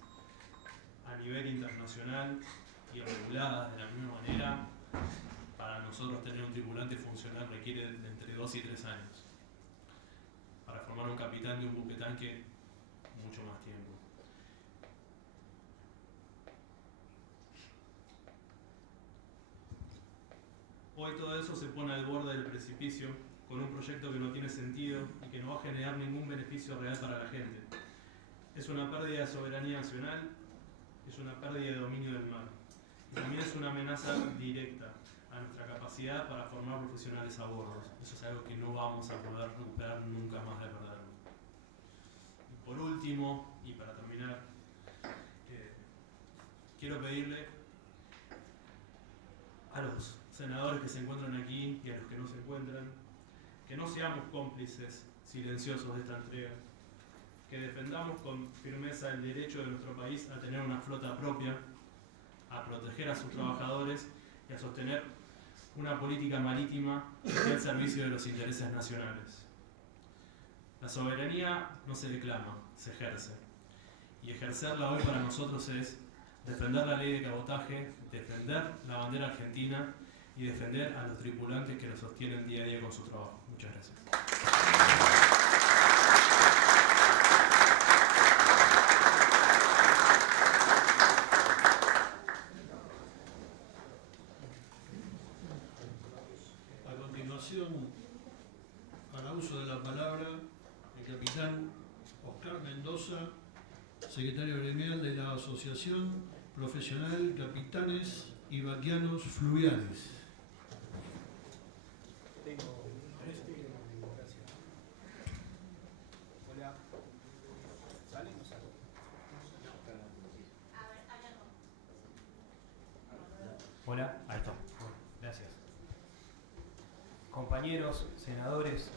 a nivel internacional y reguladas de la misma manera, para nosotros tener un tripulante funcional requiere de entre 2 y 3 años. Para formar un capitán de un buque tanque, mucho más tiempo. Hoy todo eso se pone al borde del precipicio con un proyecto que no tiene sentido y que no va a generar ningún beneficio real para la gente. Es una pérdida de soberanía nacional, es una pérdida de dominio del mar. Y también es una amenaza directa a nuestra capacidad para formar profesionales a bordo. Eso es algo que no vamos a poder recuperar nunca más de verdad. Y por último, y para terminar, quiero pedirle a los senadores que se encuentran aquí y a los que no se encuentran, que no seamos cómplices silenciosos de esta entrega, que defendamos con firmeza el derecho de nuestro país a tener una flota propia, a proteger a sus trabajadores y a sostener una política marítima que esté al servicio de los intereses nacionales. La soberanía no se declama, se ejerce. Y ejercerla hoy para nosotros es defender la ley de cabotaje, defender la bandera argentina y defender a los tripulantes que lo sostienen día a día con su trabajo. Muchas gracias. A continuación, para uso de la palabra, el capitán Oscar Mendoza, secretario gremial de la Asociación Profesional Capitanes y Vaquianos Fluviales. Hola. ¿Sale o no sale? Hola, ahí está. Bueno, gracias. Compañeros, senadores,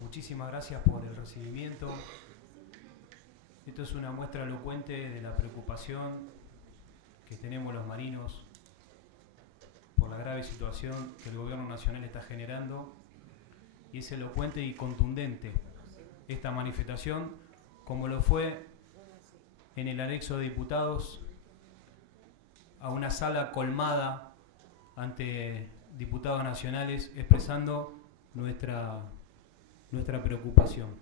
muchísimas gracias por el recibimiento. Esto es una muestra elocuente de la preocupación que tenemos los marinos por la grave situación que el gobierno nacional está generando, y es elocuente y contundente esta manifestación, como lo fue en el anexo de diputados a una sala colmada ante diputados nacionales expresando nuestra preocupación.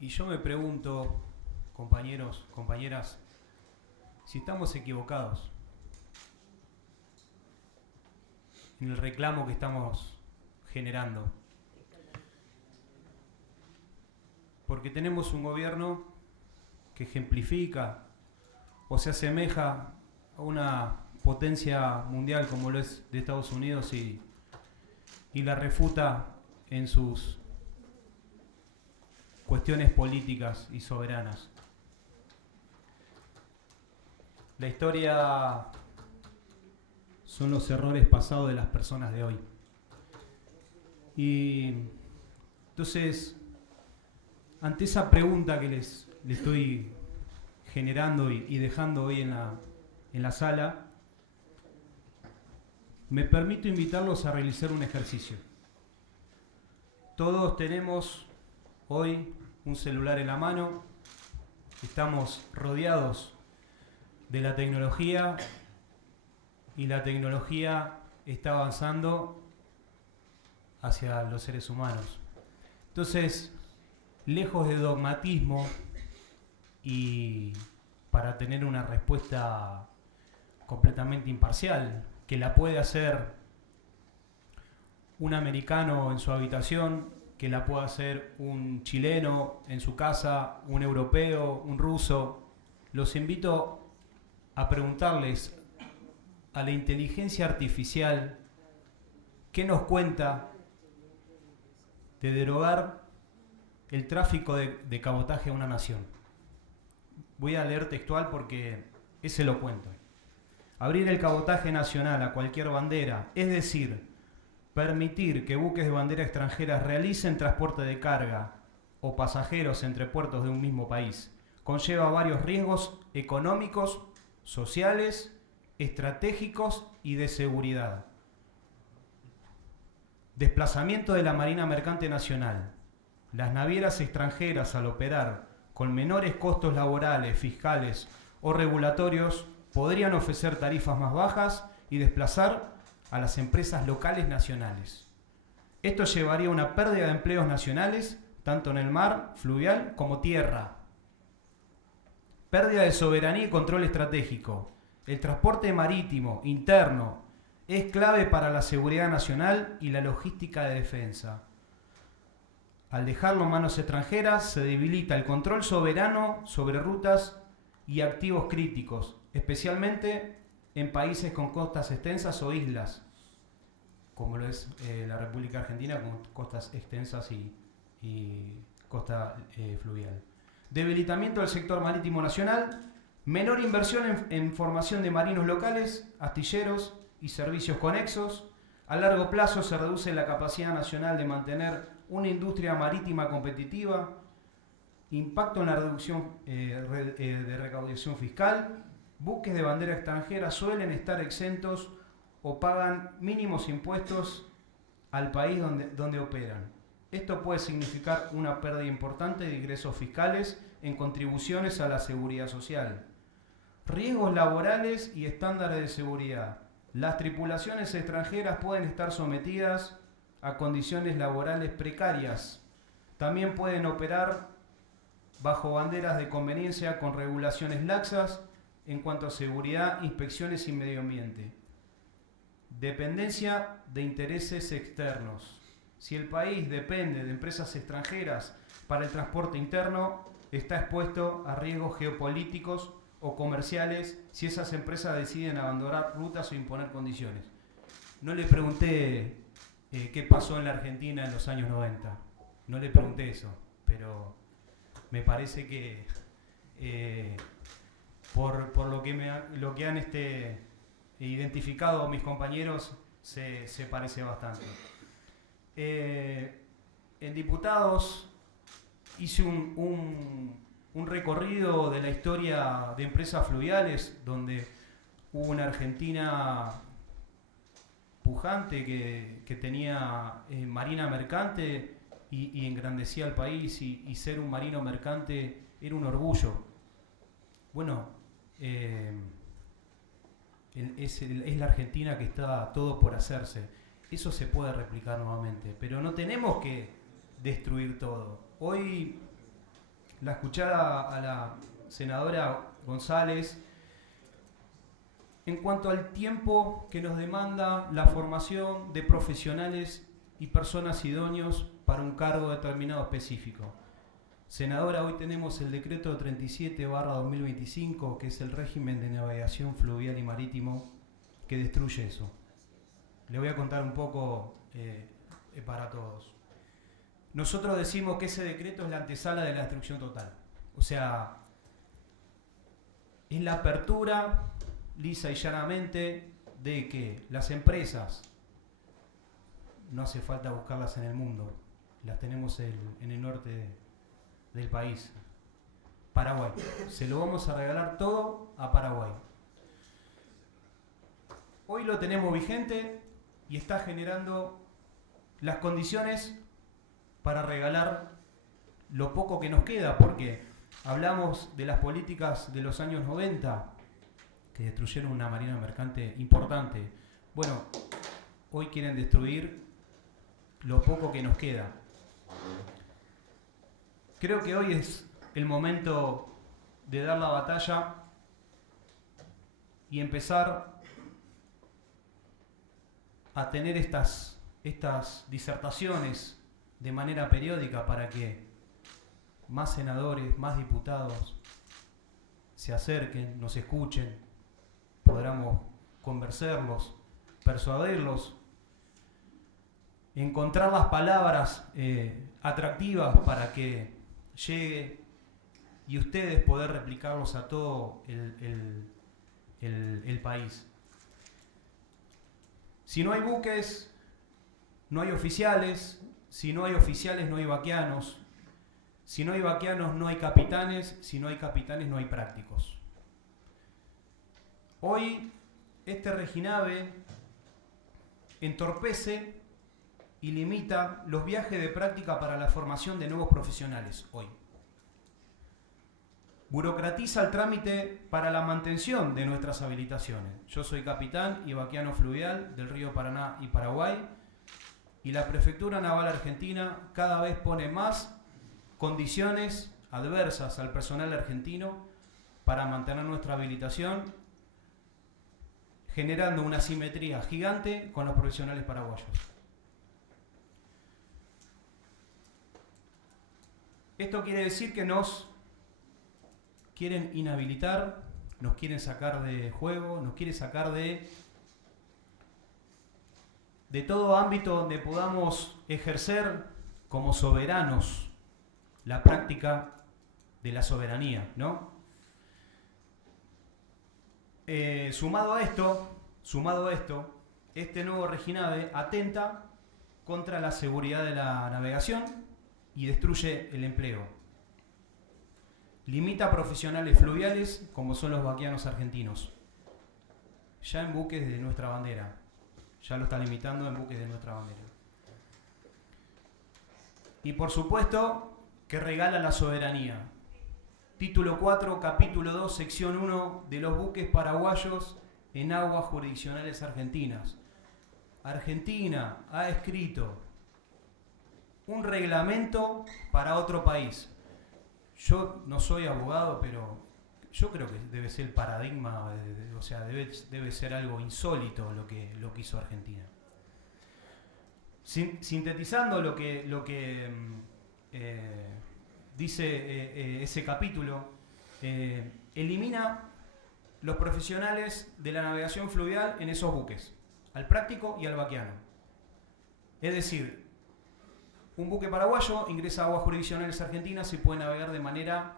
Y yo me pregunto, compañeros, compañeras, si estamos equivocados en el reclamo que estamos generando. Porque tenemos un gobierno que ejemplifica o se asemeja a una potencia mundial como lo es de Estados Unidos y la refuta en sus cuestiones políticas y soberanas. La historia son los errores pasados de las personas de hoy. Y Entonces, ante esa pregunta que les estoy generando y dejando hoy en la sala, me permito invitarlos a realizar un ejercicio. Todos tenemos hoy un celular en la mano, estamos rodeados de la tecnología y la tecnología está avanzando hacia los seres humanos. Entonces, lejos de dogmatismo y para tener una respuesta completamente imparcial, que la puede hacer un americano en su habitación, que la puede hacer un chileno en su casa, un europeo, un ruso, los invito a preguntarles a la inteligencia artificial qué nos cuenta de derogar el tráfico de cabotaje a una nación. Voy a leer textual porque ese lo cuento. Abrir el cabotaje nacional a cualquier bandera, es decir, permitir que buques de bandera extranjera realicen transporte de carga o pasajeros entre puertos de un mismo país, conlleva varios riesgos económicos, sociales, estratégicos y de seguridad. Desplazamiento de la Marina Mercante Nacional. Las navieras extranjeras, al operar con menores costos laborales, fiscales o regulatorios, podrían ofrecer tarifas más bajas y desplazar a las empresas locales nacionales. Esto llevaría a una pérdida de empleos nacionales, tanto en el mar, fluvial, como tierra. Pérdida de soberanía y control estratégico. El transporte marítimo interno es clave para la seguridad nacional y la logística de defensa. Al dejarlo en manos extranjeras, se debilita el control soberano sobre rutas y activos críticos, especialmente en países con costas extensas o islas, como lo es la República Argentina, con costas extensas y costa fluvial. Debilitamiento del sector marítimo nacional, menor inversión en formación de marinos locales, astilleros y servicios conexos. A largo plazo se reduce la capacidad nacional de mantener una industria marítima competitiva, impacto en la reducción de recaudación fiscal. Buques de bandera extranjera suelen estar exentos o pagan mínimos impuestos al país donde operan. Esto puede significar una pérdida importante de ingresos fiscales en contribuciones a la seguridad social. Riesgos laborales y estándares de seguridad. Las tripulaciones extranjeras pueden estar sometidas a condiciones laborales precarias. También pueden operar bajo banderas de conveniencia con regulaciones laxas en cuanto a seguridad, inspecciones y medio ambiente. Dependencia de intereses externos. Si el país depende de empresas extranjeras para el transporte interno, está expuesto a riesgos geopolíticos o comerciales si esas empresas deciden abandonar rutas o imponer condiciones. No le pregunté qué pasó en la Argentina en los años 90. No le pregunté eso, pero me parece que por lo que han identificado mis compañeros se parece bastante. En Diputados hice un recorrido de la historia de empresas fluviales donde hubo una Argentina pujante que tenía marina mercante y engrandecía al país y ser un marino mercante era un orgullo. Bueno, es la Argentina que está todo por hacerse. Eso se puede replicar nuevamente, pero no tenemos que destruir todo. Hoy la escuchada a la senadora González en cuanto al tiempo que nos demanda la formación de profesionales y personas idóneos para un cargo determinado específico. Senadora, hoy tenemos el decreto 37/2025, que es el régimen de navegación fluvial y marítimo, que destruye eso. Le voy a contar un poco para todos. Nosotros decimos que ese decreto es la antesala de la destrucción total. O sea, es la apertura lisa y llanamente de que las empresas, no hace falta buscarlas en el mundo, las tenemos en el norte del país. Paraguay. Se lo vamos a regalar todo a Paraguay. Hoy lo tenemos vigente y está generando las condiciones para regalar lo poco que nos queda, porque hablamos de las políticas de los años 90 que destruyeron una marina mercante importante. Bueno, hoy quieren destruir lo poco que nos queda. Creo que hoy es el momento de dar la batalla y empezar a tener estas disertaciones de manera periódica para que más senadores, más diputados se acerquen, nos escuchen, podamos convencerlos, persuadirlos, encontrar las palabras atractivas para que llegue y ustedes poder replicarlos a todo el país. Si no hay buques, no hay oficiales. Si no hay oficiales, no hay vaquianos. Si no hay vaquianos, no hay capitanes. Si no hay capitanes, no hay prácticos. Hoy, este Reginave entorpece y limita los viajes de práctica para la formación de nuevos profesionales hoy. Burocratiza el trámite para la mantención de nuestras habilitaciones. Yo soy capitán y vaquiano fluvial del río Paraná y Paraguay, y la Prefectura Naval Argentina cada vez pone más condiciones adversas al personal argentino para mantener nuestra habilitación, generando una asimetría gigante con los profesionales paraguayos. Esto quiere decir que nos quieren inhabilitar, nos quieren sacar de juego, nos quieren sacar de todo ámbito donde podamos ejercer como soberanos la práctica de la soberanía, ¿no? Sumado a esto, este nuevo Reginave atenta contra la seguridad de la navegación y destruye el empleo. Limita profesionales fluviales como son los vaquianos argentinos. Ya en buques de nuestra bandera. Ya lo está limitando en buques de nuestra bandera. Y por supuesto que regala la soberanía. Título 4, capítulo 2, sección 1 de los buques paraguayos en aguas jurisdiccionales argentinas. Argentina ha escrito un reglamento para otro país. Yo no soy abogado, pero yo creo que debe ser el paradigma, o sea, debe ser algo insólito lo que hizo Argentina. Sintetizando lo que dice ese capítulo, elimina los profesionales de la navegación fluvial en esos buques, al práctico y al vaquiano. Es decir, un buque paraguayo ingresa a aguas jurisdiccionales argentinas y puede navegar de manera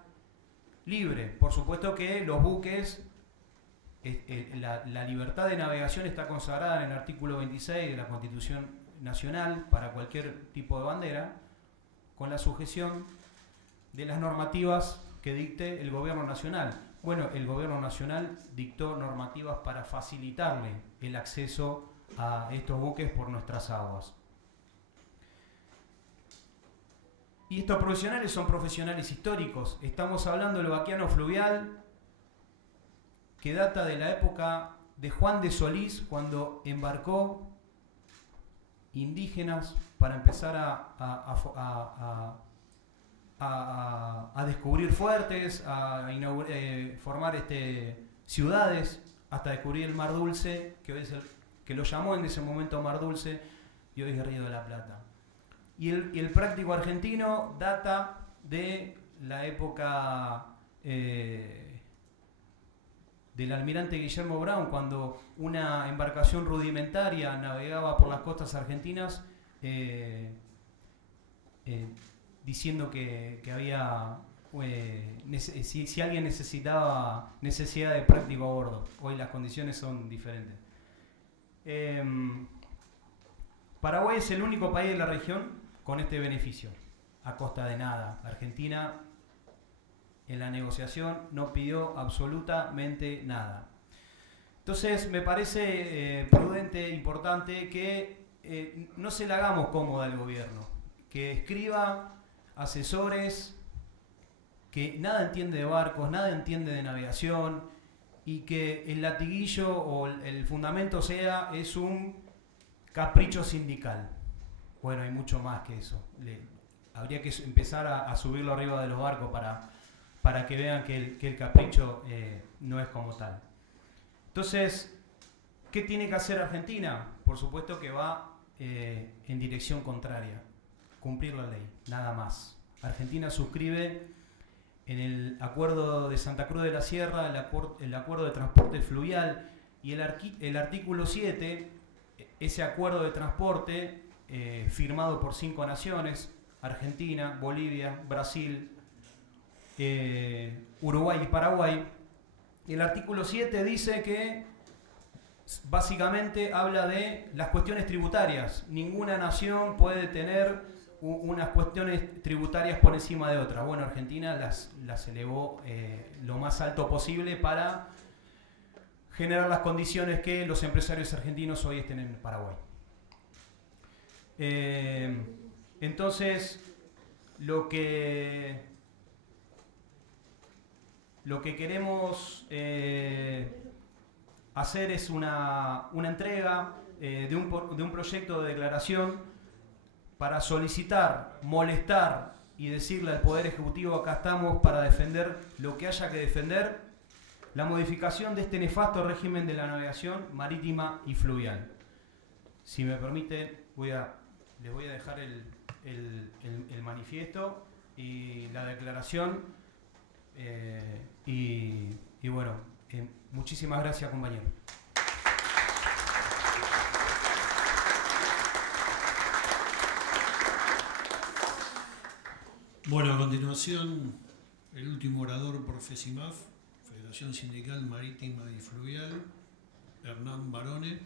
libre. Por supuesto que los buques, la libertad de navegación está consagrada en el artículo 26 de la Constitución Nacional para cualquier tipo de bandera, con la sujeción de las normativas que dicte el gobierno nacional. Bueno, el gobierno nacional dictó normativas para facilitarle el acceso a estos buques por nuestras aguas. Y estos profesionales son profesionales históricos. Estamos hablando del vaquiano fluvial, que data de la época de Juan de Solís, cuando embarcó indígenas para empezar a descubrir fuertes, a formar ciudades, hasta descubrir el Mar Dulce, que hoy es que lo llamó en ese momento Mar Dulce, y hoy es Río de la Plata. Y el práctico argentino data de la época del almirante Guillermo Brown, cuando una embarcación rudimentaria navegaba por las costas argentinas diciendo que había si alguien necesitaba necesidad de práctico a bordo. Hoy las condiciones son diferentes. Paraguay es el único país de la región con este beneficio, a costa de nada. Argentina en la negociación no pidió absolutamente nada. Entonces me parece prudente, importante que no se le hagamos cómoda al gobierno, que escriba asesores que nada entiende de barcos, nada entiende de navegación, y que el latiguillo o el fundamento es un capricho sindical. Bueno, hay mucho más que eso. Habría que empezar a subirlo arriba de los barcos para que vean que el capricho no es como tal. Entonces, ¿qué tiene que hacer Argentina? Por supuesto que va en dirección contraria, cumplir la ley, nada más. Argentina suscribe en el acuerdo de Santa Cruz de la Sierra, el acuerdo de transporte fluvial y el artículo 7, ese acuerdo de transporte firmado por 5 naciones, Argentina, Bolivia, Brasil, Uruguay y Paraguay. El artículo 7 dice que básicamente habla de las cuestiones tributarias. Ninguna nación puede tener unas cuestiones tributarias por encima de otras. Bueno, Argentina las elevó lo más alto posible para generar las condiciones que los empresarios argentinos hoy estén en Paraguay. Entonces, lo que queremos hacer es una entrega de un proyecto de declaración para solicitar, molestar y decirle al Poder Ejecutivo: acá estamos para defender lo que haya que defender, la modificación de este nefasto régimen de la navegación marítima y fluvial. Si me permite, les voy a dejar el manifiesto y la declaración. Y bueno, muchísimas gracias, compañero. Bueno, a continuación, el último orador por FESIMAF, Federación Sindical Marítima y Fluvial, Hernán Barone,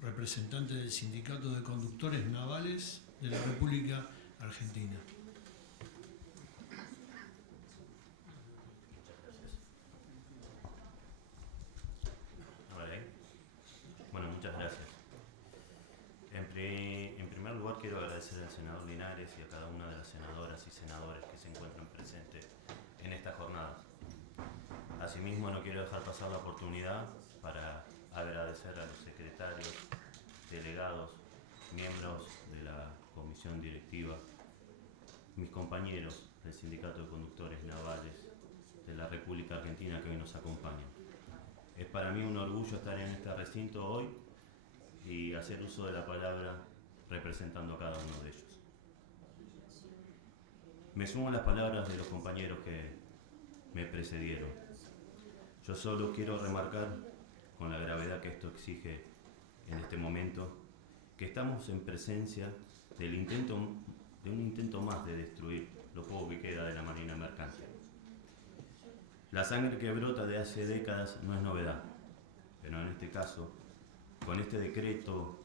representante del Sindicato de Conductores Navales de la República Argentina. Bueno, muchas gracias. En primer lugar, quiero agradecer al senador Linares y a cada una de las senadoras y senadores que se encuentran presentes en esta jornada. Asimismo, no quiero dejar pasar la oportunidad para agradecer a los secretarios, delegados, miembros de la comisión directiva, mis compañeros del Sindicato de Conductores Navales de la República Argentina que hoy nos acompañan. Es para mí un orgullo estar en este recinto hoy y hacer uso de la palabra representando a cada uno de ellos. Me sumo a las palabras de los compañeros que me precedieron. Yo solo quiero remarcar, con la gravedad que esto exige en este momento, que estamos en presencia de un intento más de destruir lo poco que queda de la Marina Mercante. La sangre que brota de hace décadas no es novedad, pero en este caso, con este decreto,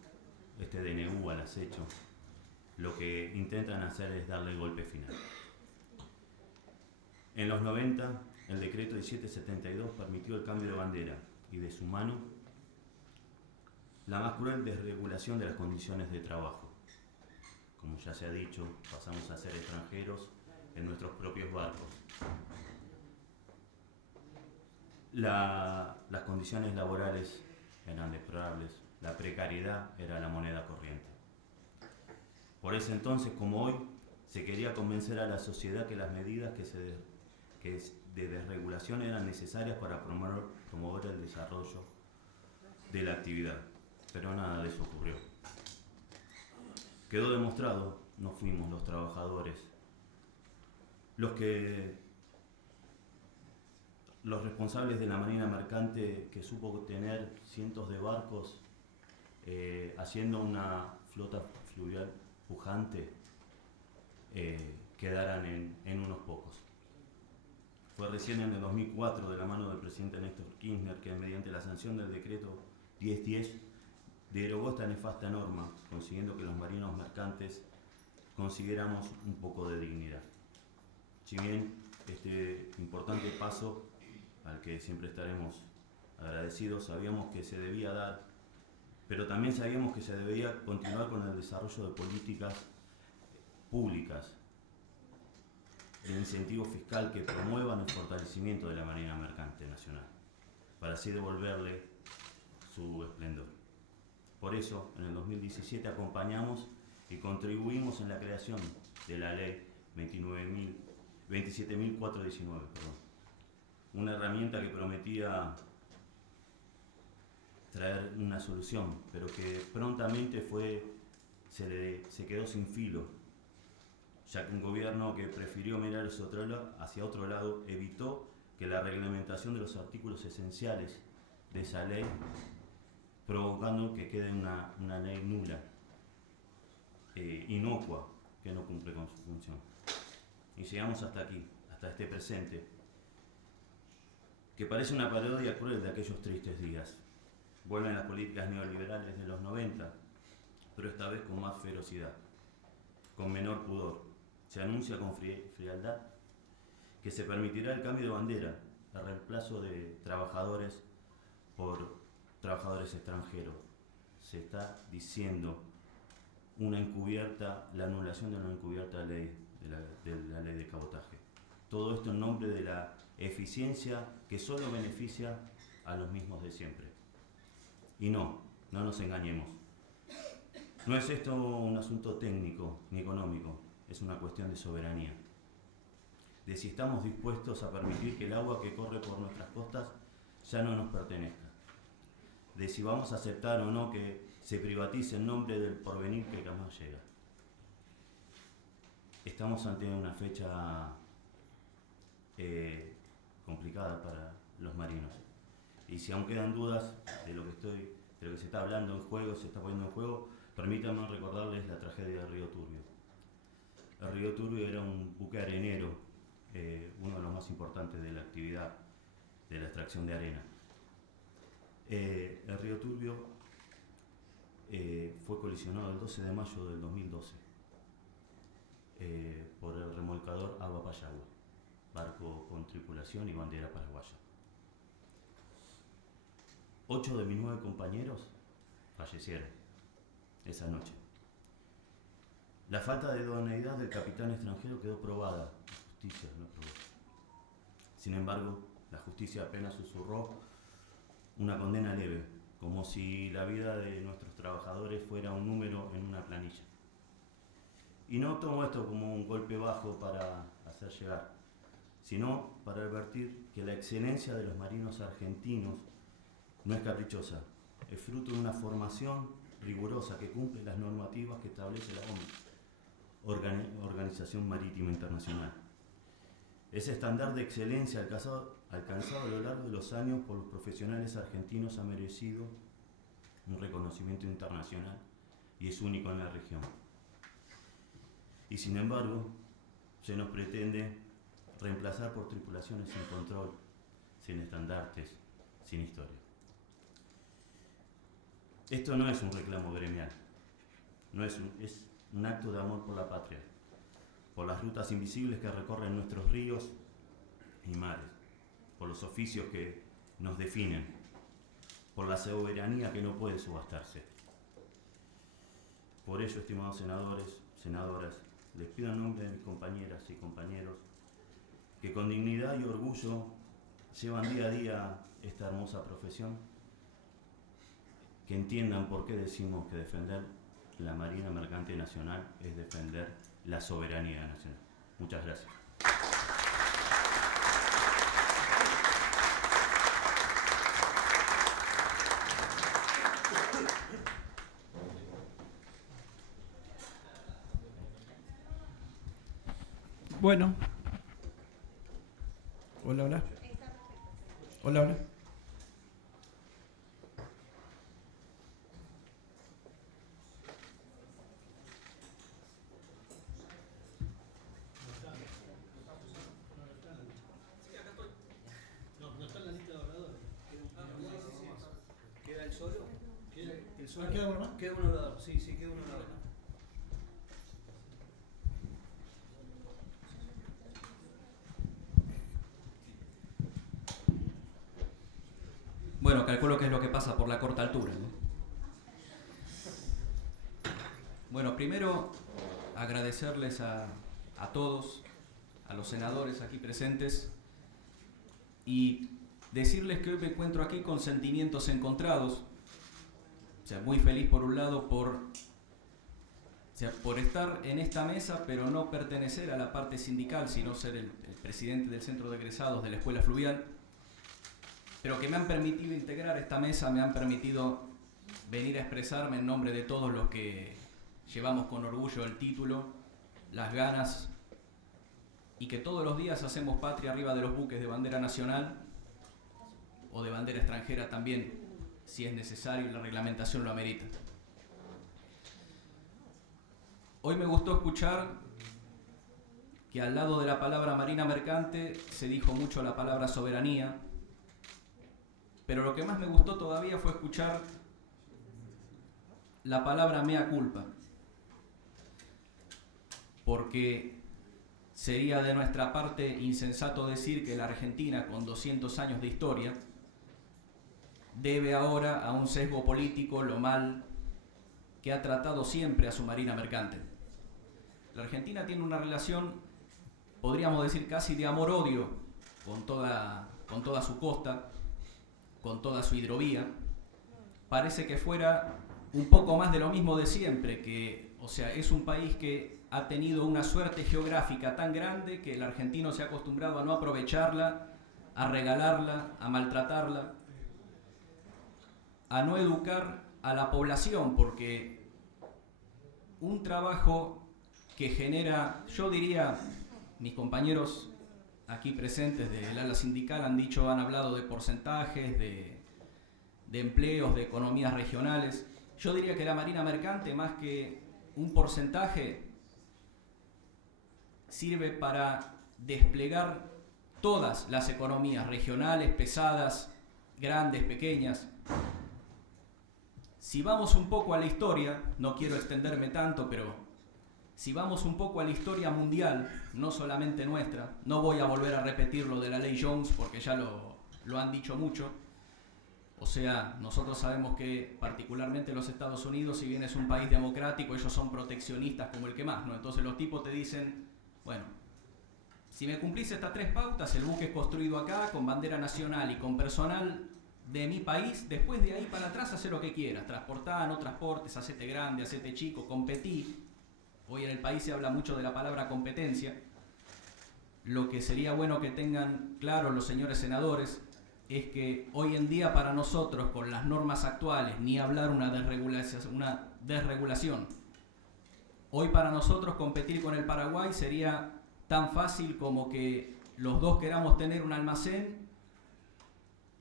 este DNU al acecho, lo que intentan hacer es darle el golpe final. En los 90, el decreto 1772 permitió el cambio de bandera y de su mano la más cruel desregulación de las condiciones de trabajo. Como ya se ha dicho, pasamos a ser extranjeros en nuestros propios barcos. Las condiciones laborales eran deplorables, la precariedad era la moneda corriente. Por ese entonces, como hoy, se quería convencer a la sociedad que las medidas de desregulación eran necesarias para promover el desarrollo de la actividad, pero nada de eso ocurrió. Quedó demostrado, no fuimos los trabajadores los responsables de la Marina Mercante, que supo tener cientos de barcos haciendo una flota fluvial pujante, quedaran en unos pocos. Fue recién en el 2004, de la mano del presidente Néstor Kirchner, que mediante la sanción del decreto 1010 derogó esta nefasta norma, consiguiendo que los marinos mercantes consiguiéramos un poco de dignidad. Si bien este importante paso, al que siempre estaremos agradecidos, sabíamos que se debía dar, pero también sabíamos que se debía continuar con el desarrollo de políticas públicas de incentivo fiscal que promuevan el fortalecimiento de la Marina Mercante Nacional, para así devolverle su esplendor. Por eso, en el 2017 acompañamos y contribuimos en la creación de la Ley 27.419, una herramienta que prometía traer una solución, pero que prontamente se quedó sin filo, ya que un gobierno que prefirió mirar hacia otro lado evitó que la reglamentación de los artículos esenciales de esa ley, provocando que quede una ley nula, inocua, que no cumple con su función. Y llegamos hasta aquí, hasta este presente, que parece una parodia cruel de aquellos tristes días. Vuelven las políticas neoliberales de los 90, pero esta vez con más ferocidad, con menor pudor. Se anuncia con frialdad que se permitirá el cambio de bandera, el reemplazo de trabajadores por trabajadores extranjeros. Se está diciendo la anulación de una encubierta ley, de la ley de cabotaje. Todo esto en nombre de la eficiencia que solo beneficia a los mismos de siempre. Y no nos engañemos. No es esto un asunto técnico ni económico, es una cuestión de soberanía. De si estamos dispuestos a permitir que el agua que corre por nuestras costas ya no nos pertenezca. De si vamos a aceptar o no que se privatice en nombre del porvenir que jamás llega. Estamos ante una fecha complicada para los marinos. Y si aún quedan dudas de lo que se está hablando en juego, se está poniendo en juego, permítanme recordarles la tragedia del Río Turbio. El Río Turbio era un buque arenero, uno de los más importantes de la actividad de la extracción de arena. El Río Turbio fue colisionado el 12 de mayo del 2012 por el remolcador Agua Payagua, barco con tripulación y bandera paraguaya. 8 de mis 9 compañeros fallecieron esa noche. La falta de idoneidad del capitán extranjero quedó probada, la justicia lo probó. Sin embargo, la justicia apenas susurró una condena leve, como si la vida de nuestros trabajadores fuera un número en una planilla. Y no tomo esto como un golpe bajo para hacer llegar, sino para advertir que la excelencia de los marinos argentinos no es caprichosa, es fruto de una formación rigurosa que cumple las normativas que establece la ONU, Organización Marítima Internacional. Ese estándar de excelencia alcanzado a lo largo de los años por los profesionales argentinos ha merecido un reconocimiento internacional y es único en la región. Y sin embargo, se nos pretende reemplazar por tripulaciones sin control, sin estandartes, sin historia. Esto no es un reclamo gremial, es un acto de amor por la patria, por las rutas invisibles que recorren nuestros ríos y mares, por los oficios que nos definen, por la soberanía que no puede subastarse. Por ello, estimados senadores, senadoras, les pido en nombre de mis compañeras y compañeros que con dignidad y orgullo llevan día a día esta hermosa profesión, que entiendan por qué decimos que defender la Marina Mercante Nacional es defender la soberanía nacional. Muchas gracias. Bueno. Hola, hola. Hola, hola. ¿Queda el solo? ¿Queda uno más? Queda un orador, sí, queda un orador. Bueno, calculo que es lo que pasa por la corta altura, ¿no? Bueno, primero agradecerles a todos, a los senadores aquí presentes, y decirles que hoy me encuentro aquí con sentimientos encontrados. O sea, muy feliz por un lado por estar en esta mesa, pero no pertenecer a la parte sindical, sino ser el presidente del centro de egresados de la Escuela Fluvial, pero que me han permitido integrar esta mesa, me han permitido venir a expresarme en nombre de todos los que llevamos con orgullo el título, las ganas, y que todos los días hacemos patria arriba de los buques de bandera nacional o de bandera extranjera también, si es necesario y la reglamentación lo amerita. Hoy me gustó escuchar que al lado de la palabra marina mercante se dijo mucho la palabra soberanía, pero lo que más me gustó todavía fue escuchar la palabra mea culpa, porque sería de nuestra parte insensato decir que la Argentina, con 200 años de historia, debe ahora a un sesgo político lo mal que ha tratado siempre a su marina mercante. La Argentina tiene una relación, podríamos decir casi de amor-odio, con toda su costa, con toda su hidrovía. Parece que fuera un poco más de lo mismo de siempre, que, o sea, es un país que ha tenido una suerte geográfica tan grande que el argentino se ha acostumbrado a no aprovecharla, a regalarla, a maltratarla, a no educar a la población, porque un trabajo que genera, yo diría, mis compañeros aquí presentes del ala sindical han hablado de porcentajes, de empleos, de economías regionales. Yo diría que la marina mercante, más que un porcentaje, sirve para desplegar todas las economías regionales, pesadas, grandes, pequeñas. Si vamos un poco a la historia, no quiero extenderme tanto, pero si vamos un poco a la historia mundial, no solamente nuestra, no voy a volver a repetir lo de la ley Jones porque ya lo han dicho mucho. O sea, nosotros sabemos que particularmente los Estados Unidos, si bien es un país democrático, ellos son proteccionistas como el que más, ¿no? Entonces los tipos te dicen, bueno, si me cumplís estas 3 pautas, el buque es construido acá, con bandera nacional y con personal de mi país, después de ahí para atrás hace lo que quieras, transportá, no transportes, hacete grande, hacete chico, competí. Hoy en el país se habla mucho de la palabra competencia. Lo que sería bueno que tengan claro los señores senadores es que hoy en día para nosotros, con las normas actuales, ni hablar una desregulación. Hoy para nosotros competir con el Paraguay sería tan fácil como que los dos queramos tener un almacén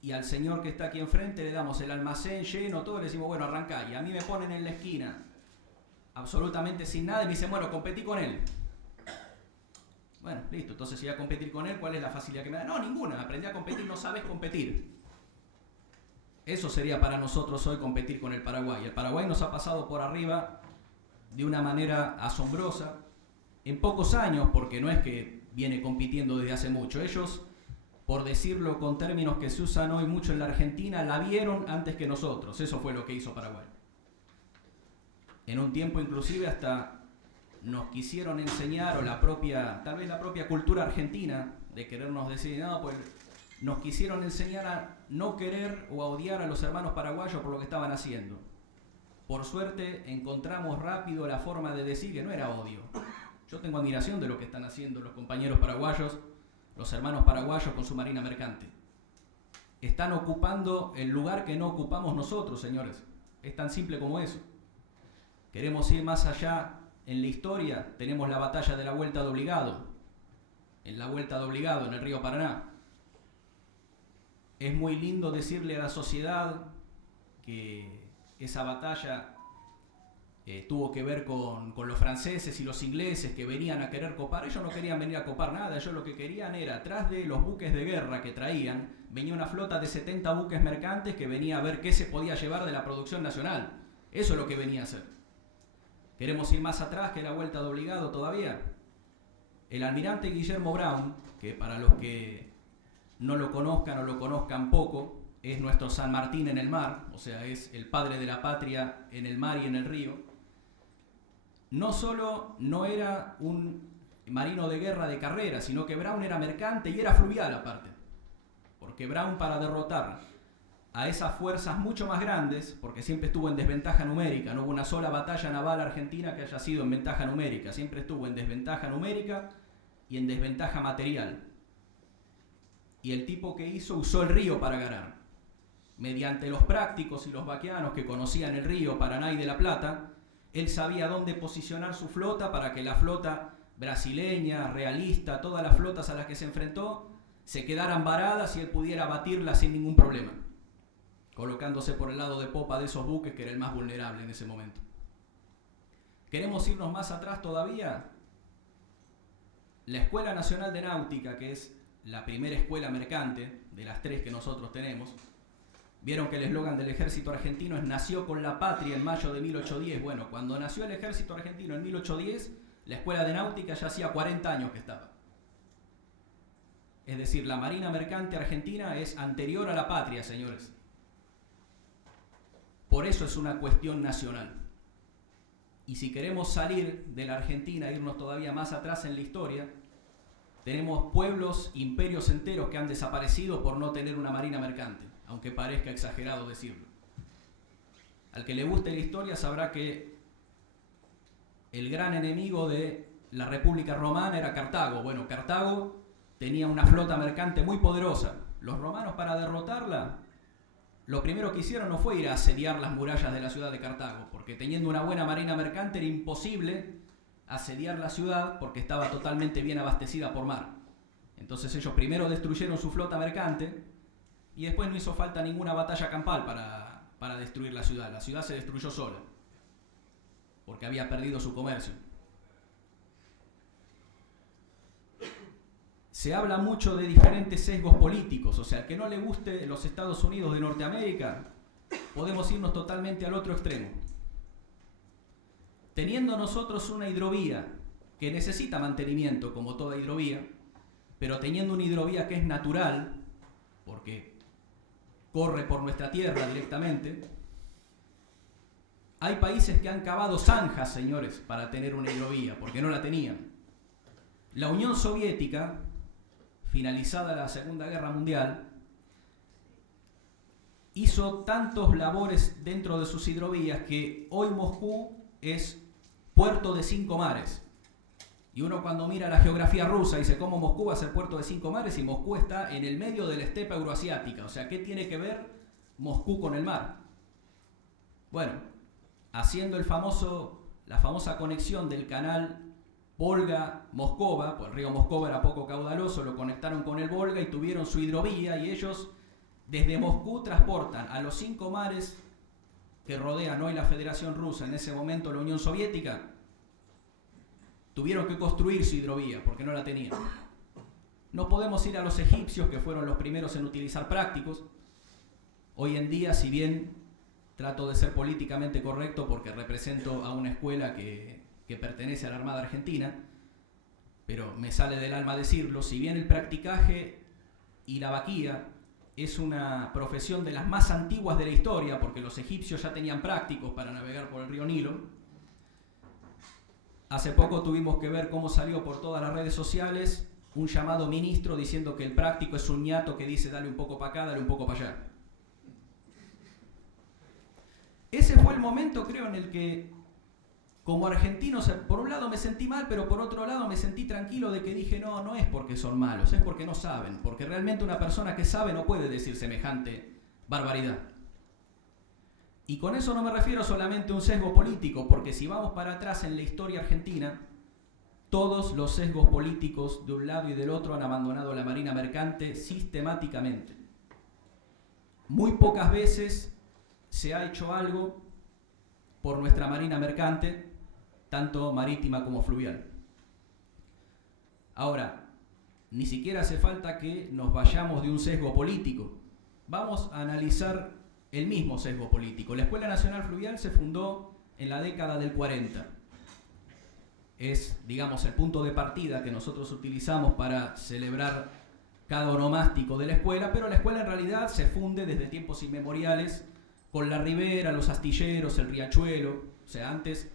y al señor que está aquí enfrente le damos el almacén lleno, todo, le decimos, bueno, arrancá. Y a mí me ponen en la esquina, absolutamente sin nada, y me dicen, bueno, competí con él. Bueno, listo, entonces si voy a competir con él, ¿cuál es la facilidad que me da? No, ninguna, aprendí a competir, no sabes competir. Eso sería para nosotros hoy competir con el Paraguay. El Paraguay nos ha pasado por arriba de una manera asombrosa, en pocos años, porque no es que viene compitiendo desde hace mucho. Ellos, por decirlo con términos que se usan hoy mucho en la Argentina, la vieron antes que nosotros. Eso fue lo que hizo Paraguay. En un tiempo inclusive hasta nos quisieron enseñar, o tal vez la propia cultura argentina, de querernos decir, no, pues nos quisieron enseñar a no querer o a odiar a los hermanos paraguayos por lo que estaban haciendo. Por suerte encontramos rápido la forma de decir que no era odio. Yo tengo admiración de lo que están haciendo los compañeros paraguayos, los hermanos paraguayos con su marina mercante. Están ocupando el lugar que no ocupamos nosotros, señores. Es tan simple como eso. Queremos ir más allá en la historia. Tenemos la batalla de la Vuelta de Obligado. En la Vuelta de Obligado, en el río Paraná. Es muy lindo decirle a la sociedad que esa batalla tuvo que ver con los franceses y los ingleses que venían a querer copar. Ellos no querían venir a copar nada, ellos lo que querían era, atrás de los buques de guerra que traían, venía una flota de 70 buques mercantes que venía a ver qué se podía llevar de la producción nacional. Eso es lo que venía a hacer. ¿Queremos ir más atrás que la Vuelta de Obligado todavía? El almirante Guillermo Brown, que para los que no lo conozcan o lo conozcan poco, es nuestro San Martín en el mar, o sea, es el padre de la patria en el mar y en el río, no solo no era un marino de guerra de carrera, sino que Brown era mercante y era fluvial aparte. Porque Brown, para derrotar a esas fuerzas mucho más grandes, porque siempre estuvo en desventaja numérica, no hubo una sola batalla naval argentina que haya sido en ventaja numérica, siempre estuvo en desventaja numérica y en desventaja material. Y el tipo que usó el río para ganar. Mediante los prácticos y los vaqueanos que conocían el río Paraná y de la Plata, él sabía dónde posicionar su flota para que la flota brasileña, realista, todas las flotas a las que se enfrentó, se quedaran varadas y él pudiera abatirlas sin ningún problema, colocándose por el lado de popa de esos buques que era el más vulnerable en ese momento. ¿Queremos irnos más atrás todavía? La Escuela Nacional de Náutica, que es la primera escuela mercante de las 3 que nosotros tenemos, vieron que el eslogan del ejército argentino es nació con la patria en mayo de 1810. Bueno, cuando nació el ejército argentino en 1810, la escuela de náutica ya hacía 40 años que estaba. Es decir, la Marina Mercante Argentina es anterior a la patria, señores. Por eso es una cuestión nacional. Y si queremos salir de la Argentina, irnos todavía más atrás en la historia, tenemos pueblos, imperios enteros que han desaparecido por no tener una marina mercante, aunque parezca exagerado decirlo. Al que le guste la historia sabrá que el gran enemigo de la República Romana era Cartago. Bueno, Cartago tenía una flota mercante muy poderosa. Los romanos, para derrotarla, lo primero que hicieron no fue ir a asediar las murallas de la ciudad de Cartago, porque teniendo una buena marina mercante era imposible asediar la ciudad porque estaba totalmente bien abastecida por mar. Entonces ellos primero destruyeron su flota mercante y después no hizo falta ninguna batalla campal para destruir la ciudad. La ciudad se destruyó sola porque había perdido su comercio. Se habla mucho de diferentes sesgos políticos, o sea, al que no le guste los Estados Unidos de Norteamérica, podemos irnos totalmente al otro extremo. Teniendo nosotros una hidrovía que necesita mantenimiento, como toda hidrovía, pero teniendo una hidrovía que es natural, porque corre por nuestra tierra directamente, hay países que han cavado zanjas, señores, para tener una hidrovía, porque no la tenían. La Unión Soviética, finalizada la Segunda Guerra Mundial, hizo tantos labores dentro de sus hidrovías que hoy Moscú es puerto de 5 mares. Y uno cuando mira la geografía rusa dice cómo Moscú va a ser puerto de 5 mares y Moscú está en el medio de la estepa euroasiática. O sea, ¿qué tiene que ver Moscú con el mar? Bueno, haciendo la famosa conexión del canal Volga-Moscova, pues el río Moscova era poco caudaloso, lo conectaron con el Volga y tuvieron su hidrovía y ellos desde Moscú transportan a los 5 mares que rodean hoy la Federación Rusa, en ese momento la Unión Soviética, tuvieron que construir su hidrovía porque no la tenían. No podemos ir a los egipcios, que fueron los primeros en utilizar prácticos. Hoy en día, si bien trato de ser políticamente correcto porque represento a una escuela que pertenece a la Armada Argentina, pero me sale del alma decirlo, si bien el practicaje y la vaquía es una profesión de las más antiguas de la historia, porque los egipcios ya tenían prácticos para navegar por el río Nilo, hace poco tuvimos que ver cómo salió por todas las redes sociales un llamado ministro diciendo que el práctico es un ñato que dice dale un poco para acá, dale un poco para allá. Ese fue el momento, creo, en el que como argentino, por un lado me sentí mal, pero por otro lado me sentí tranquilo de que dije, no es porque son malos, es porque no saben, porque realmente una persona que sabe no puede decir semejante barbaridad. Y con eso no me refiero solamente a un sesgo político, porque si vamos para atrás en la historia argentina, todos los sesgos políticos de un lado y del otro han abandonado la marina mercante sistemáticamente. Muy pocas veces se ha hecho algo por nuestra marina mercante, tanto marítima como fluvial. Ahora, ni siquiera hace falta que nos vayamos de un sesgo político. Vamos a analizar el mismo sesgo político. La Escuela Nacional Fluvial se fundó en la década del 40. Es, digamos, el punto de partida que nosotros utilizamos para celebrar cada onomástico de la escuela, pero la escuela en realidad se funde desde tiempos inmemoriales con la ribera, los astilleros, el riachuelo. O sea, antes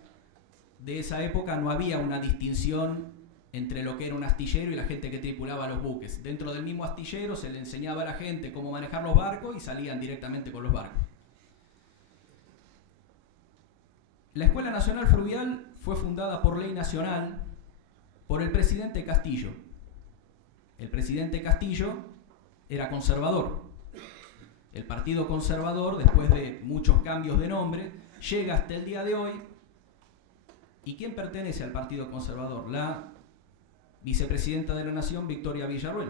de esa época no había una distinción entre lo que era un astillero y la gente que tripulaba los buques. Dentro del mismo astillero se le enseñaba a la gente cómo manejar los barcos y salían directamente con los barcos. La Escuela Nacional Fluvial fue fundada por ley nacional por el presidente Castillo. El presidente Castillo era conservador. El Partido Conservador, después de muchos cambios de nombre, llega hasta el día de hoy. ¿Y quién pertenece al Partido Conservador? La vicepresidenta de la Nación, Victoria Villarruel,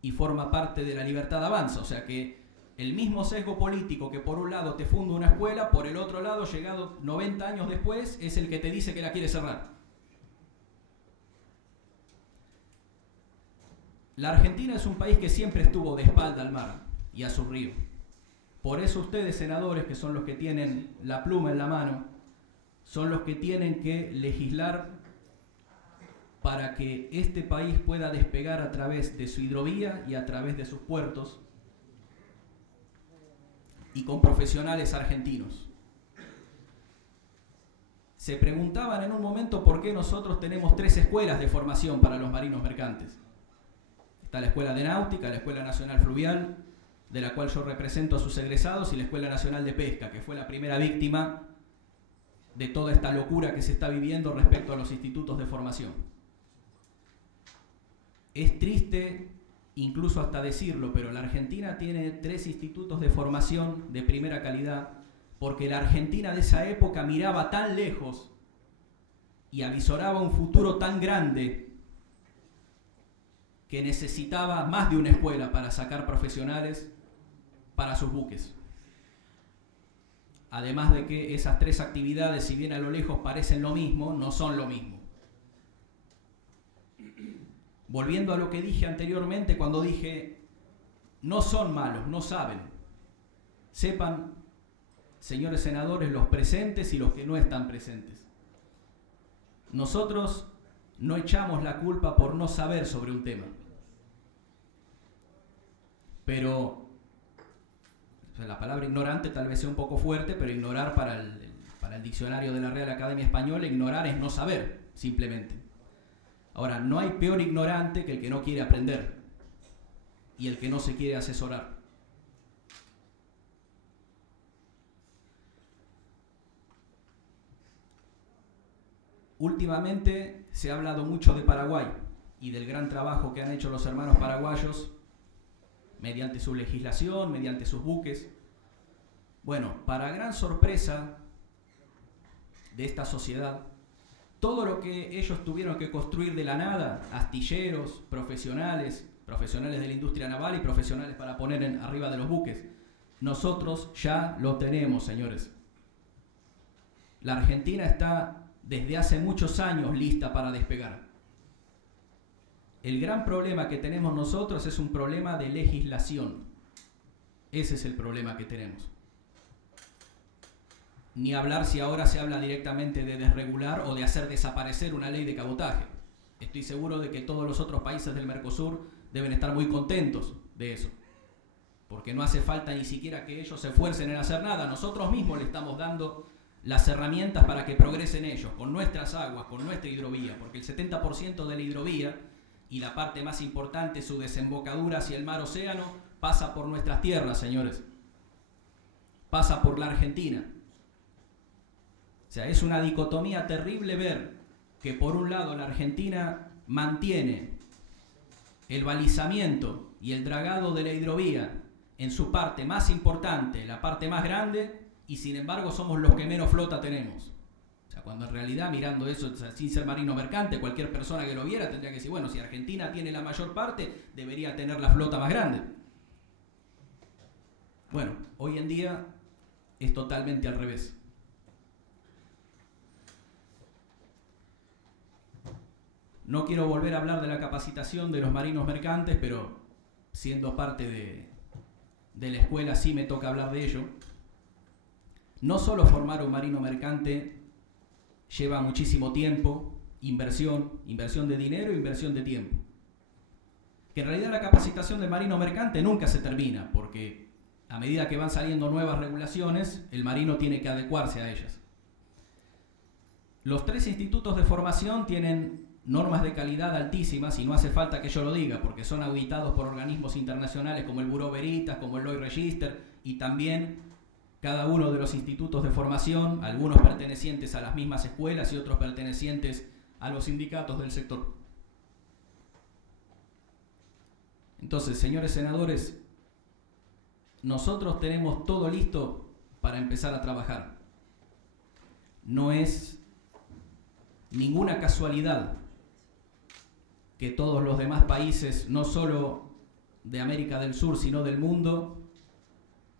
y forma parte de la Libertad Avanza. O sea que el mismo sesgo político que por un lado te funda una escuela, por el otro lado, llegado 90 años después, es el que te dice que la quiere cerrar. La Argentina es un país que siempre estuvo de espalda al mar y a su río. Por eso ustedes, senadores, que son los que tienen la pluma en la mano, son los que tienen que legislar para que este país pueda despegar a través de su hidrovía y a través de sus puertos y con profesionales argentinos. Se preguntaban en un momento por qué nosotros tenemos 3 escuelas de formación para los marinos mercantes. Está la Escuela de Náutica, la Escuela Nacional Fluvial, de la cual yo represento a sus egresados, y la Escuela Nacional de Pesca, que fue la primera víctima de toda esta locura que se está viviendo respecto a los institutos de formación. Es triste incluso hasta decirlo, pero la Argentina tiene 3 institutos de formación de primera calidad, porque la Argentina de esa época miraba tan lejos y avisoraba un futuro tan grande que necesitaba más de una escuela para sacar profesionales para sus buques. Además de que esas 3 actividades, si bien a lo lejos parecen lo mismo, no son lo mismo. Volviendo a lo que dije anteriormente, cuando dije, no son malos, no saben. Sepan, señores senadores, los presentes y los que no están presentes. Nosotros no echamos la culpa por no saber sobre un tema. Pero, o sea, la palabra ignorante tal vez sea un poco fuerte, pero ignorar para el diccionario de la Real Academia Española, ignorar es no saber, simplemente. Ahora, no hay peor ignorante que el que no quiere aprender y el que no se quiere asesorar. Últimamente se ha hablado mucho de Paraguay y del gran trabajo que han hecho los hermanos paraguayos mediante su legislación, mediante sus buques. Bueno, para gran sorpresa de esta sociedad, todo lo que ellos tuvieron que construir de la nada, astilleros, profesionales de la industria naval y profesionales para poner arriba de los buques, nosotros ya lo tenemos, señores. La Argentina está desde hace muchos años lista para despegar. El gran problema que tenemos nosotros es un problema de legislación. Ese es el problema que tenemos. Ni hablar si ahora se habla directamente de desregular o de hacer desaparecer una ley de cabotaje. Estoy seguro de que todos los otros países del Mercosur deben estar muy contentos de eso, porque no hace falta ni siquiera que ellos se esfuercen en hacer nada. Nosotros mismos le estamos dando las herramientas para que progresen ellos, con nuestras aguas, con nuestra hidrovía, porque el 70% de la hidrovía y la parte más importante, su desembocadura hacia el mar océano, pasa por nuestras tierras, señores. Pasa por la Argentina. O sea, es una dicotomía terrible ver que por un lado la Argentina mantiene el balizamiento y el dragado de la hidrovía en su parte más importante, la parte más grande, y sin embargo somos los que menos flota tenemos. O sea, cuando en realidad, mirando eso, o sea, sin ser marino mercante, cualquier persona que lo viera tendría que decir, bueno, si Argentina tiene la mayor parte, debería tener la flota más grande. Bueno, hoy en día es totalmente al revés. No quiero volver a hablar de la capacitación de los marinos mercantes, pero siendo parte de la escuela sí me toca hablar de ello. No solo formar un marino mercante lleva muchísimo tiempo, inversión de dinero e inversión de tiempo. que en realidad la capacitación del marino mercante nunca se termina, porque a medida que van saliendo nuevas regulaciones, el marino tiene que adecuarse a ellas. Los 3 institutos de formación tienen normas de calidad altísimas, y no hace falta que yo lo diga, porque son auditados por organismos internacionales como el Bureau Veritas, como el Lloyd's Register, y también cada uno de los institutos de formación, algunos pertenecientes a las mismas escuelas y otros pertenecientes a los sindicatos del sector. Entonces, señores senadores, nosotros tenemos todo listo para empezar a trabajar. No es ninguna casualidad que todos los demás países, no solo de América del Sur, sino del mundo,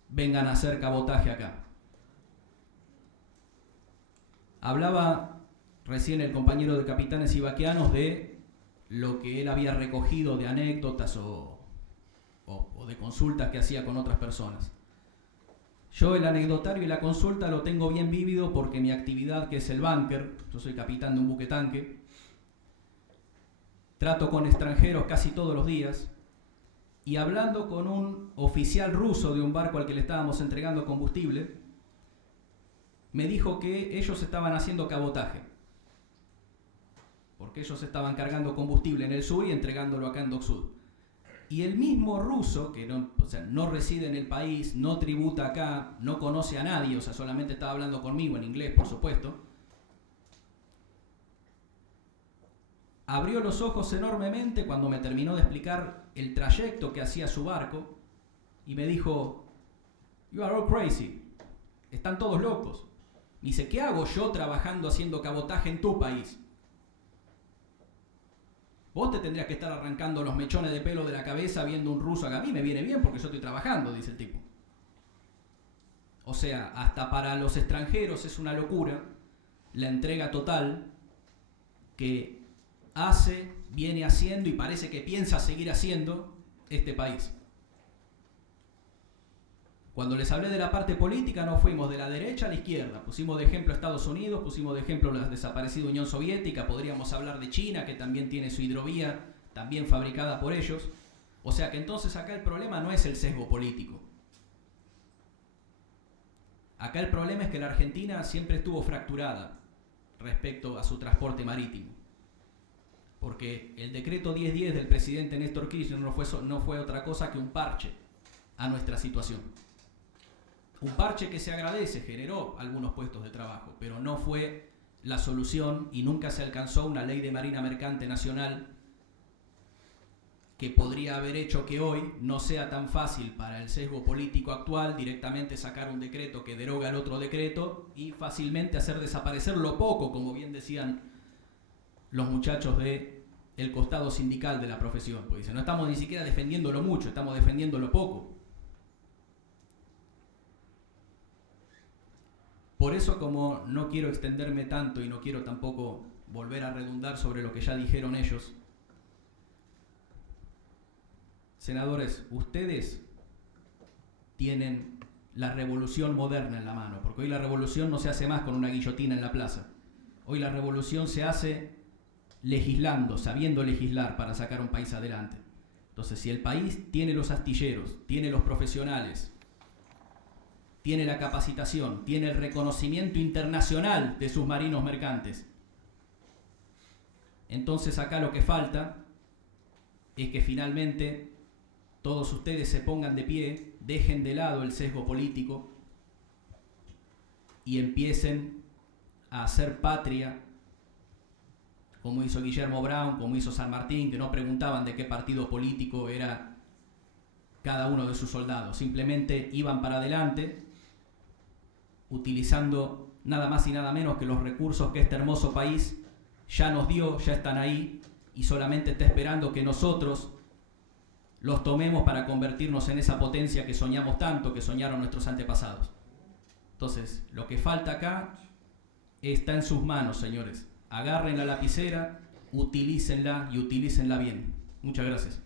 vengan a hacer cabotaje acá. Hablaba recién el compañero de Capitanes y Vaqueanos de lo que él había recogido de anécdotas o de consultas que hacía con otras personas. Yo el anecdotario y la consulta lo tengo bien vívido porque mi actividad, que es el bunker, yo soy capitán de un buque tanque, trato con extranjeros casi todos los días, y hablando con un oficial ruso de un barco al que le estábamos entregando combustible, me dijo que ellos estaban haciendo cabotaje, porque ellos estaban cargando combustible en el sur y entregándolo acá en Dock Sud. Y el mismo ruso, que no reside en el país, no tributa acá, no conoce a nadie, solamente estaba hablando conmigo en inglés, por supuesto, abrió los ojos enormemente cuando me terminó de explicar el trayecto que hacía su barco y me dijo: "You are all crazy, están todos locos". Me dice: "¿Qué hago yo trabajando haciendo cabotaje en tu país? Vos te tendrías que estar arrancando los mechones de pelo de la cabeza viendo un ruso acá. A mí me viene bien porque yo estoy trabajando", dice el tipo. O sea, hasta para los extranjeros es una locura la entrega total que viene haciendo y parece que piensa seguir haciendo este país. Cuando les hablé de la parte política, no fuimos de la derecha a la izquierda. Pusimos de ejemplo a Estados Unidos, pusimos de ejemplo la desaparecida Unión Soviética, podríamos hablar de China, que también tiene su hidrovía, también fabricada por ellos. O sea que entonces acá el problema no es el sesgo político. Acá el problema es que la Argentina siempre estuvo fracturada respecto a su transporte marítimo. Porque el decreto 1010 del presidente Néstor Kirchner no fue otra cosa que un parche a nuestra situación. Un parche que se agradece, generó algunos puestos de trabajo, pero no fue la solución y nunca se alcanzó una ley de marina mercante nacional que podría haber hecho que hoy no sea tan fácil para el sesgo político actual directamente sacar un decreto que deroga el otro decreto y fácilmente hacer desaparecer lo poco, como bien decían los muchachos del costado sindical de la profesión. Pues dicen, no estamos ni siquiera defendiéndolo mucho, estamos defendiéndolo poco. Por eso, como no quiero extenderme tanto y no quiero tampoco volver a redundar sobre lo que ya dijeron ellos, senadores, ustedes tienen la revolución moderna en la mano, porque hoy la revolución no se hace más con una guillotina en la plaza. Hoy la revolución se hace legislando, sabiendo legislar para sacar un país adelante. Entonces, si el país tiene los astilleros, tiene los profesionales, tiene la capacitación, tiene el reconocimiento internacional de sus marinos mercantes, entonces acá lo que falta es que finalmente todos ustedes se pongan de pie, dejen de lado el sesgo político y empiecen a hacer patria, como hizo Guillermo Brown, como hizo San Martín, que no preguntaban de qué partido político era cada uno de sus soldados, simplemente iban para adelante utilizando nada más y nada menos que los recursos que este hermoso país ya nos dio, ya están ahí, y solamente está esperando que nosotros los tomemos para convertirnos en esa potencia que soñamos tanto, que soñaron nuestros antepasados. Entonces, lo que falta acá está en sus manos, señores. Agarren la lapicera, utilícenla y utilícenla bien. Muchas gracias.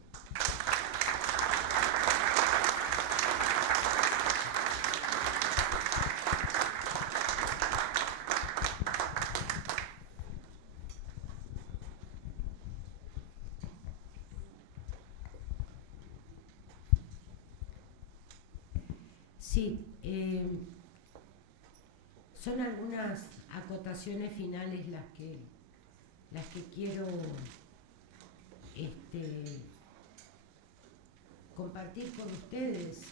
Sí, son algunas acotaciones finales las que quiero compartir con ustedes.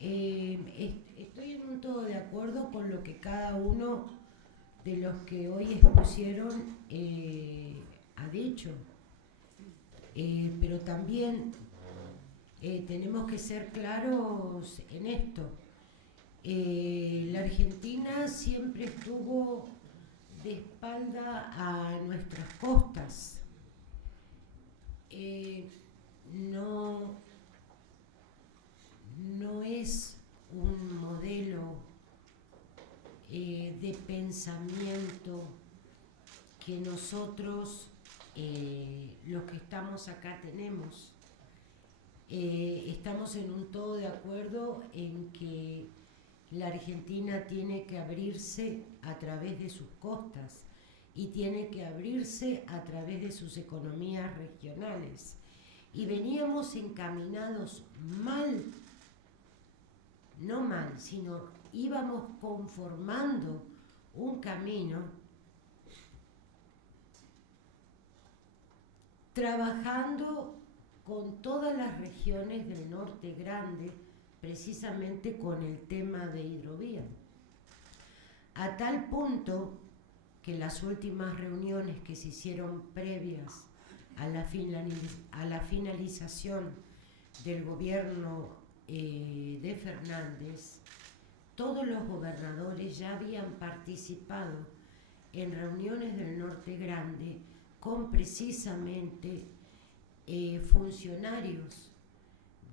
Estoy en un todo de acuerdo con lo que cada uno de los que hoy expusieron ha dicho, pero también tenemos que ser claros en esto. La Argentina siempre estuvo de espalda a nuestras costas. No es un modelo de pensamiento que nosotros, los que estamos acá, tenemos. Estamos en un todo de acuerdo en que la Argentina tiene que abrirse a través de sus costas y tiene que abrirse a través de sus economías regionales. Y veníamos encaminados mal, no mal, sino íbamos conformando un camino, trabajando con todas las regiones del norte grande, precisamente con el tema de hidrovía. A tal punto que las últimas reuniones que se hicieron previas a la finalización del gobierno de Fernández, todos los gobernadores ya habían participado en reuniones del Norte Grande con precisamente funcionarios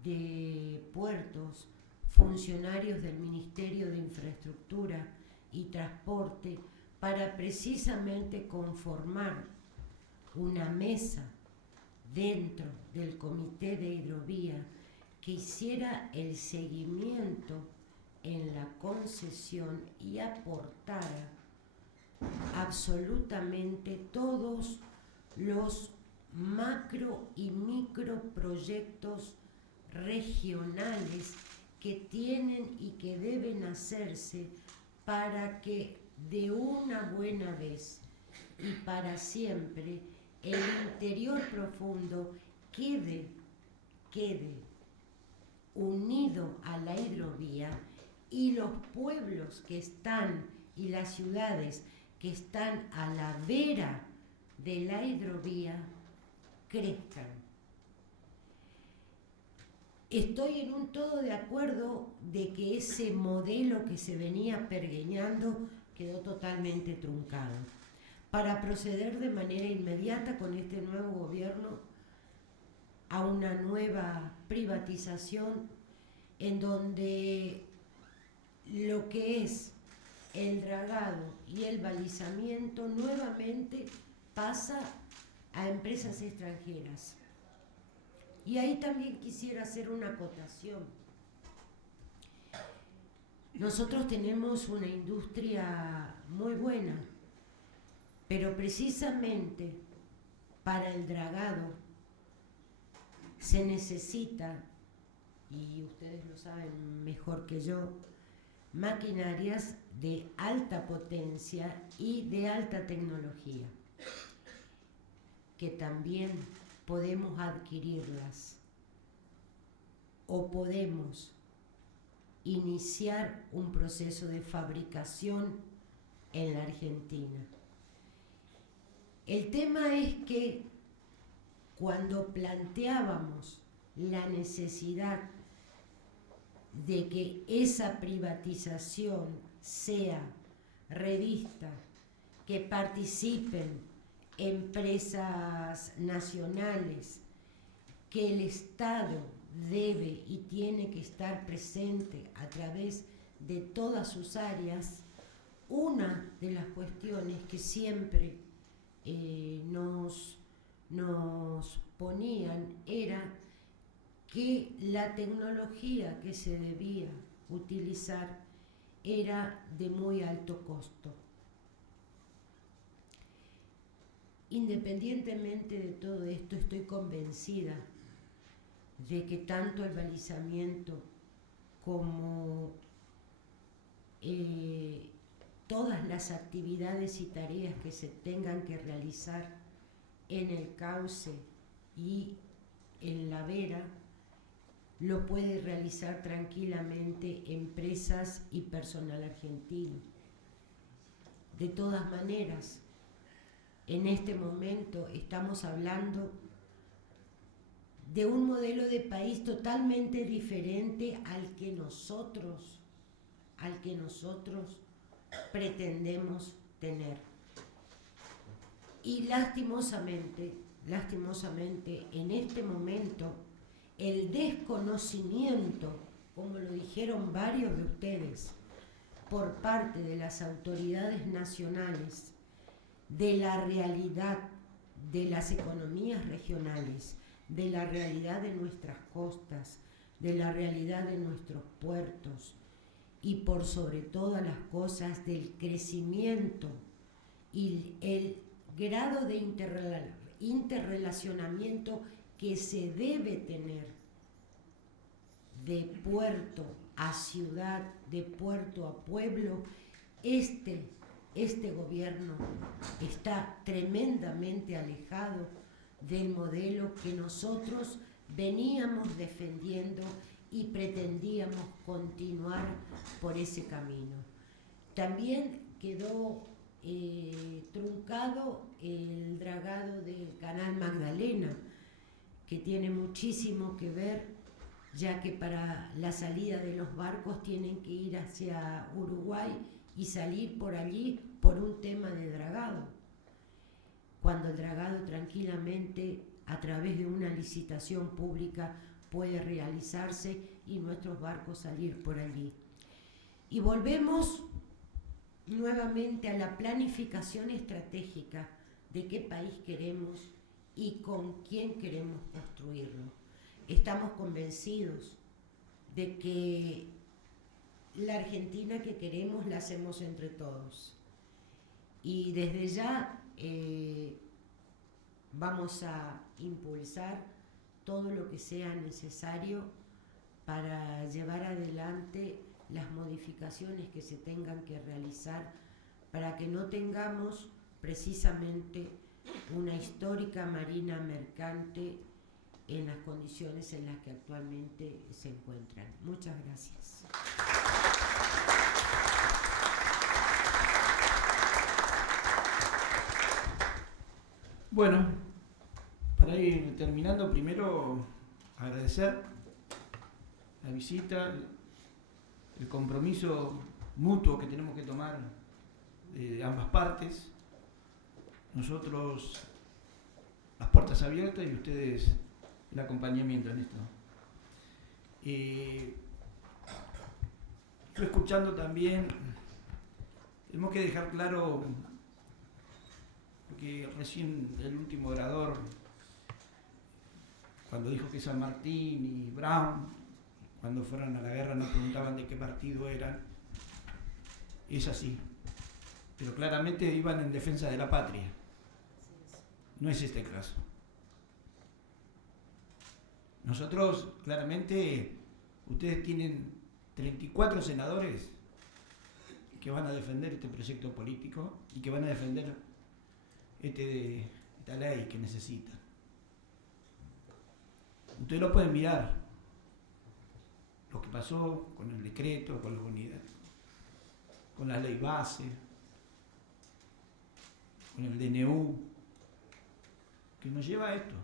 de puertos, funcionarios del Ministerio de Infraestructura y Transporte, para precisamente conformar una mesa dentro del Comité de Hidrovía que hiciera el seguimiento en la concesión y aportara absolutamente todos los macro y micro proyectos regionales que tienen y que deben hacerse para que de una buena vez y para siempre el interior profundo quede unido a la hidrovía y los pueblos que están y las ciudades que están a la vera de la hidrovía crezcan. Estoy en un todo de acuerdo de que ese modelo que se venía pergeñando quedó totalmente truncado. Para proceder de manera inmediata con este nuevo gobierno a una nueva privatización en donde lo que es el dragado y el balizamiento nuevamente pasa a empresas extranjeras. Y ahí también quisiera hacer una acotación. Nosotros tenemos una industria muy buena, pero precisamente para el dragado se necesita, y ustedes lo saben mejor que yo, maquinarias de alta potencia y de alta tecnología, que también podemos adquirirlas o podemos iniciar un proceso de fabricación en la Argentina. El tema es que cuando planteábamos la necesidad de que esa privatización sea revista, que participen empresas nacionales, que el Estado debe y tiene que estar presente a través de todas sus áreas, una de las cuestiones que siempre nos ponían era que la tecnología que se debía utilizar era de muy alto costo. Independientemente de todo esto, estoy convencida de que tanto el balizamiento como todas las actividades y tareas que se tengan que realizar en el cauce y en la vera, lo puede realizar tranquilamente empresas y personal argentino. De todas maneras, en este momento estamos hablando de un modelo de país totalmente diferente al que nosotros pretendemos tener. Y lastimosamente, en este momento, el desconocimiento, como lo dijeron varios de ustedes, por parte de las autoridades nacionales, de la realidad de las economías regionales, de la realidad de nuestras costas, de la realidad de nuestros puertos y por sobre todas las cosas del crecimiento y el grado de interrelacionamiento que se debe tener de puerto a ciudad, de puerto a pueblo. Este gobierno está tremendamente alejado del modelo que nosotros veníamos defendiendo y pretendíamos continuar por ese camino. También quedó truncado el dragado del Canal Magdalena, que tiene muchísimo que ver, ya que para la salida de los barcos tienen que ir hacia Uruguay y salir por allí por un tema de dragado, cuando el dragado tranquilamente a través de una licitación pública puede realizarse y nuestros barcos salir por allí. Y volvemos nuevamente a la planificación estratégica de qué país queremos y con quién queremos construirlo. Estamos convencidos de que la Argentina que queremos la hacemos entre todos. Y desde ya vamos a impulsar todo lo que sea necesario para llevar adelante las modificaciones que se tengan que realizar para que no tengamos precisamente una histórica marina mercante en las condiciones en las que actualmente se encuentran. Muchas gracias. Bueno, para ir terminando, primero agradecer la visita, el compromiso mutuo que tenemos que tomar de ambas partes. Nosotros las puertas abiertas y ustedes el acompañamiento en esto. Yo escuchando también, tenemos que dejar claro, porque recién el último orador, cuando dijo que San Martín y Brown, cuando fueron a la guerra nos preguntaban de qué partido eran, es así, pero claramente iban en defensa de la patria. No es este el caso. Nosotros, claramente, ustedes tienen 34 senadores que van a defender este proyecto político y que van a defender esta ley que necesitan. Ustedes lo pueden mirar, lo que pasó con el decreto, con la unidad, con la ley base, con el DNU, que nos lleva a esto.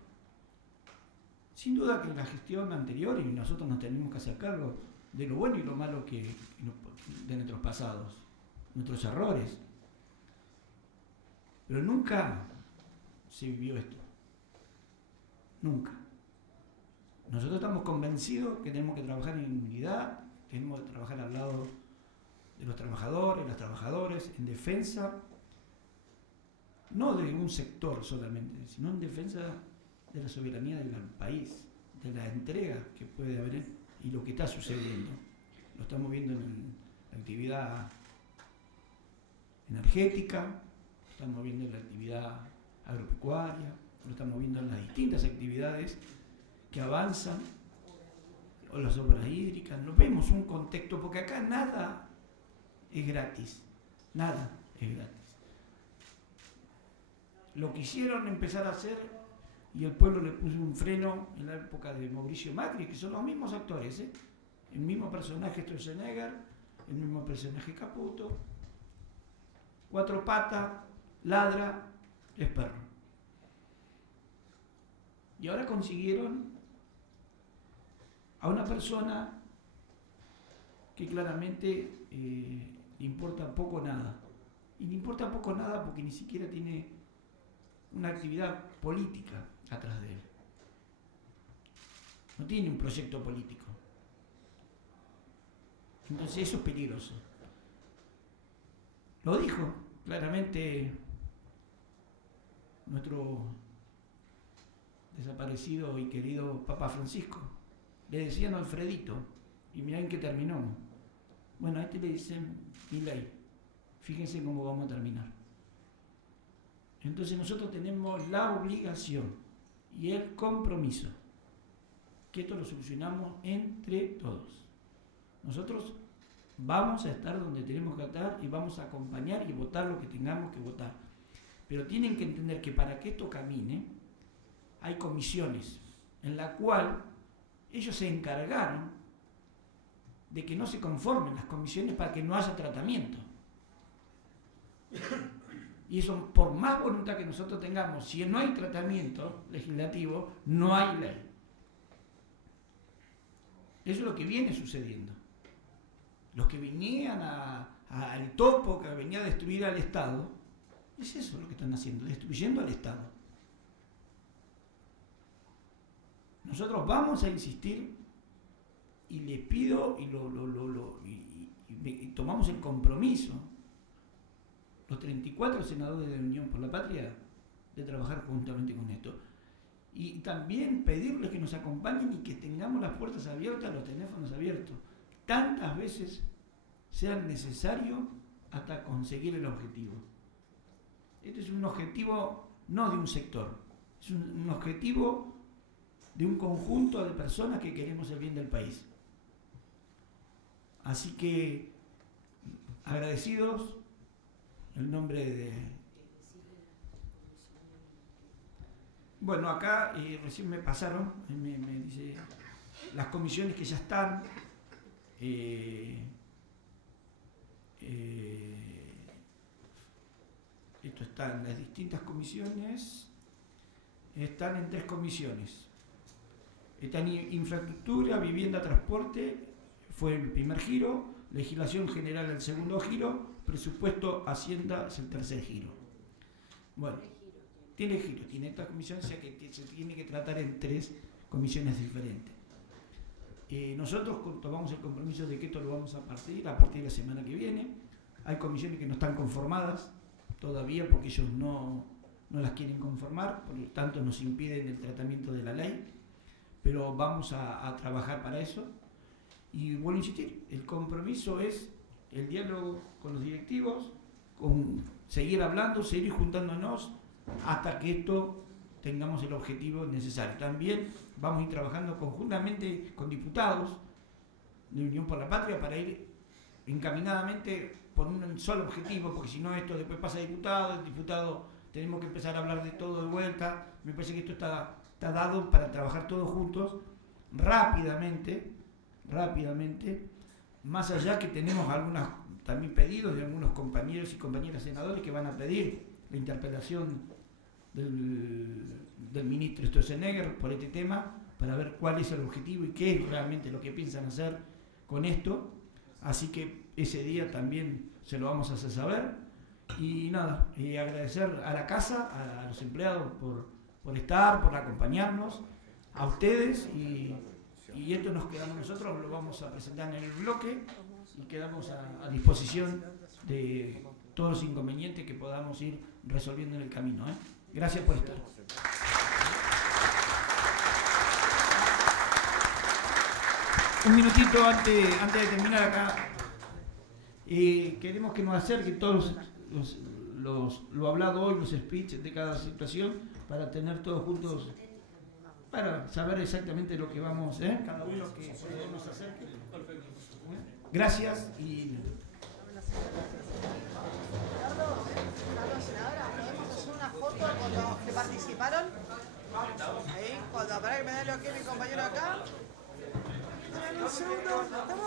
Sin duda que la gestión anterior, y nosotros nos tenemos que hacer cargo de lo bueno y lo malo de nuestros pasados, nuestros errores. Pero nunca se vivió esto. Nunca. Nosotros estamos convencidos que tenemos que trabajar en unidad, tenemos que trabajar al lado de los trabajadores, las trabajadoras, en defensa, no de un sector solamente, sino en defensa de la soberanía del país, de la entrega que puede haber y lo que está sucediendo. Lo estamos viendo en la actividad energética, lo estamos viendo en la actividad agropecuaria, lo estamos viendo en las distintas actividades que avanzan, o las obras hídricas. Nos vemos un contexto, porque acá nada es gratis. Nada es gratis. Lo quisieron empezar a hacer y el pueblo le puso un freno en la época de Mauricio Macri, que son los mismos actores, ¿eh? El mismo personaje Stroessner, el mismo personaje Caputo, 4 patas, ladra, es perro. Y ahora consiguieron a una persona que claramente le importa poco o nada. Y le importa poco o nada porque ni siquiera tiene una actividad política atrás de él. No tiene un proyecto político. Entonces eso es peligroso. Lo dijo claramente nuestro desaparecido y querido Papa Francisco. Le decían Alfredito, y mirá en qué terminó. Bueno, a este le dicen Milei. Fíjense cómo vamos a terminar. Entonces nosotros tenemos la obligación y el compromiso que esto lo solucionamos entre todos. Nosotros vamos a estar donde tenemos que estar y vamos a acompañar y votar lo que tengamos que votar. Pero tienen que entender que para que esto camine, hay comisiones en la cual ellos se encargaron de que no se conformen las comisiones para que no haya tratamiento. Y eso, por más voluntad que nosotros tengamos, si no hay tratamiento legislativo, no hay ley. Eso es lo que viene sucediendo. Los que venían al topo, que venía a destruir al Estado, es eso lo que están haciendo, destruyendo al Estado. Nosotros vamos a insistir y les pido y tomamos el compromiso, los 34 senadores de la Unión por la Patria, de trabajar conjuntamente con esto. Y también pedirles que nos acompañen y que tengamos las puertas abiertas, los teléfonos abiertos, tantas veces sea necesario hasta conseguir el objetivo. Este es un objetivo no de un sector, es un objetivo de un conjunto de personas que queremos el bien del país. Así que, agradecidos, en nombre de... Bueno, acá recién me pasaron, me dice, las comisiones que ya están, esto está en las distintas comisiones, están en 3 comisiones. Están infraestructura, vivienda, transporte, fue el primer giro, legislación general el segundo giro, presupuesto, hacienda es el tercer giro. Bueno, tiene esta comisión, o sea que se tiene que tratar en 3 comisiones diferentes. Nosotros tomamos el compromiso de que esto lo vamos a partir a partir de la semana que viene. Hay comisiones que no están conformadas todavía porque ellos no las quieren conformar, por lo tanto nos impiden el tratamiento de la ley, pero vamos a trabajar para eso. Y vuelvo a insistir, el compromiso es el diálogo con los directivos, con seguir hablando, seguir juntándonos hasta que esto tengamos el objetivo necesario. También vamos a ir trabajando conjuntamente con diputados de Unión por la Patria para ir encaminadamente por un solo objetivo, porque si no esto después pasa a diputado, el diputado tenemos que empezar a hablar de todo de vuelta. Me parece que esto está dado para trabajar todos juntos rápidamente, más allá que tenemos algunos también pedidos de algunos compañeros y compañeras senadores que van a pedir la interpelación del ministro Stroessner por este tema, para ver cuál es el objetivo y qué es realmente lo que piensan hacer con esto. Así que ese día también se lo vamos a hacer saber. Y nada, agradecer a la casa, a los empleados por estar, por acompañarnos, a ustedes, y esto nos quedamos nosotros, lo vamos a presentar en el bloque y quedamos a disposición de todos los inconvenientes que podamos ir resolviendo en el camino. Gracias por estar. Un minutito antes de terminar acá, queremos que nos acerquen todos lo hablado hoy, los speeches de cada situación, para tener todos juntos, para saber exactamente lo que vamos, cada uno que podemos hacer. Gracias y... los que participaron. Ahí, cuando para que me dé lo que mi compañero acá. Dame un segundo.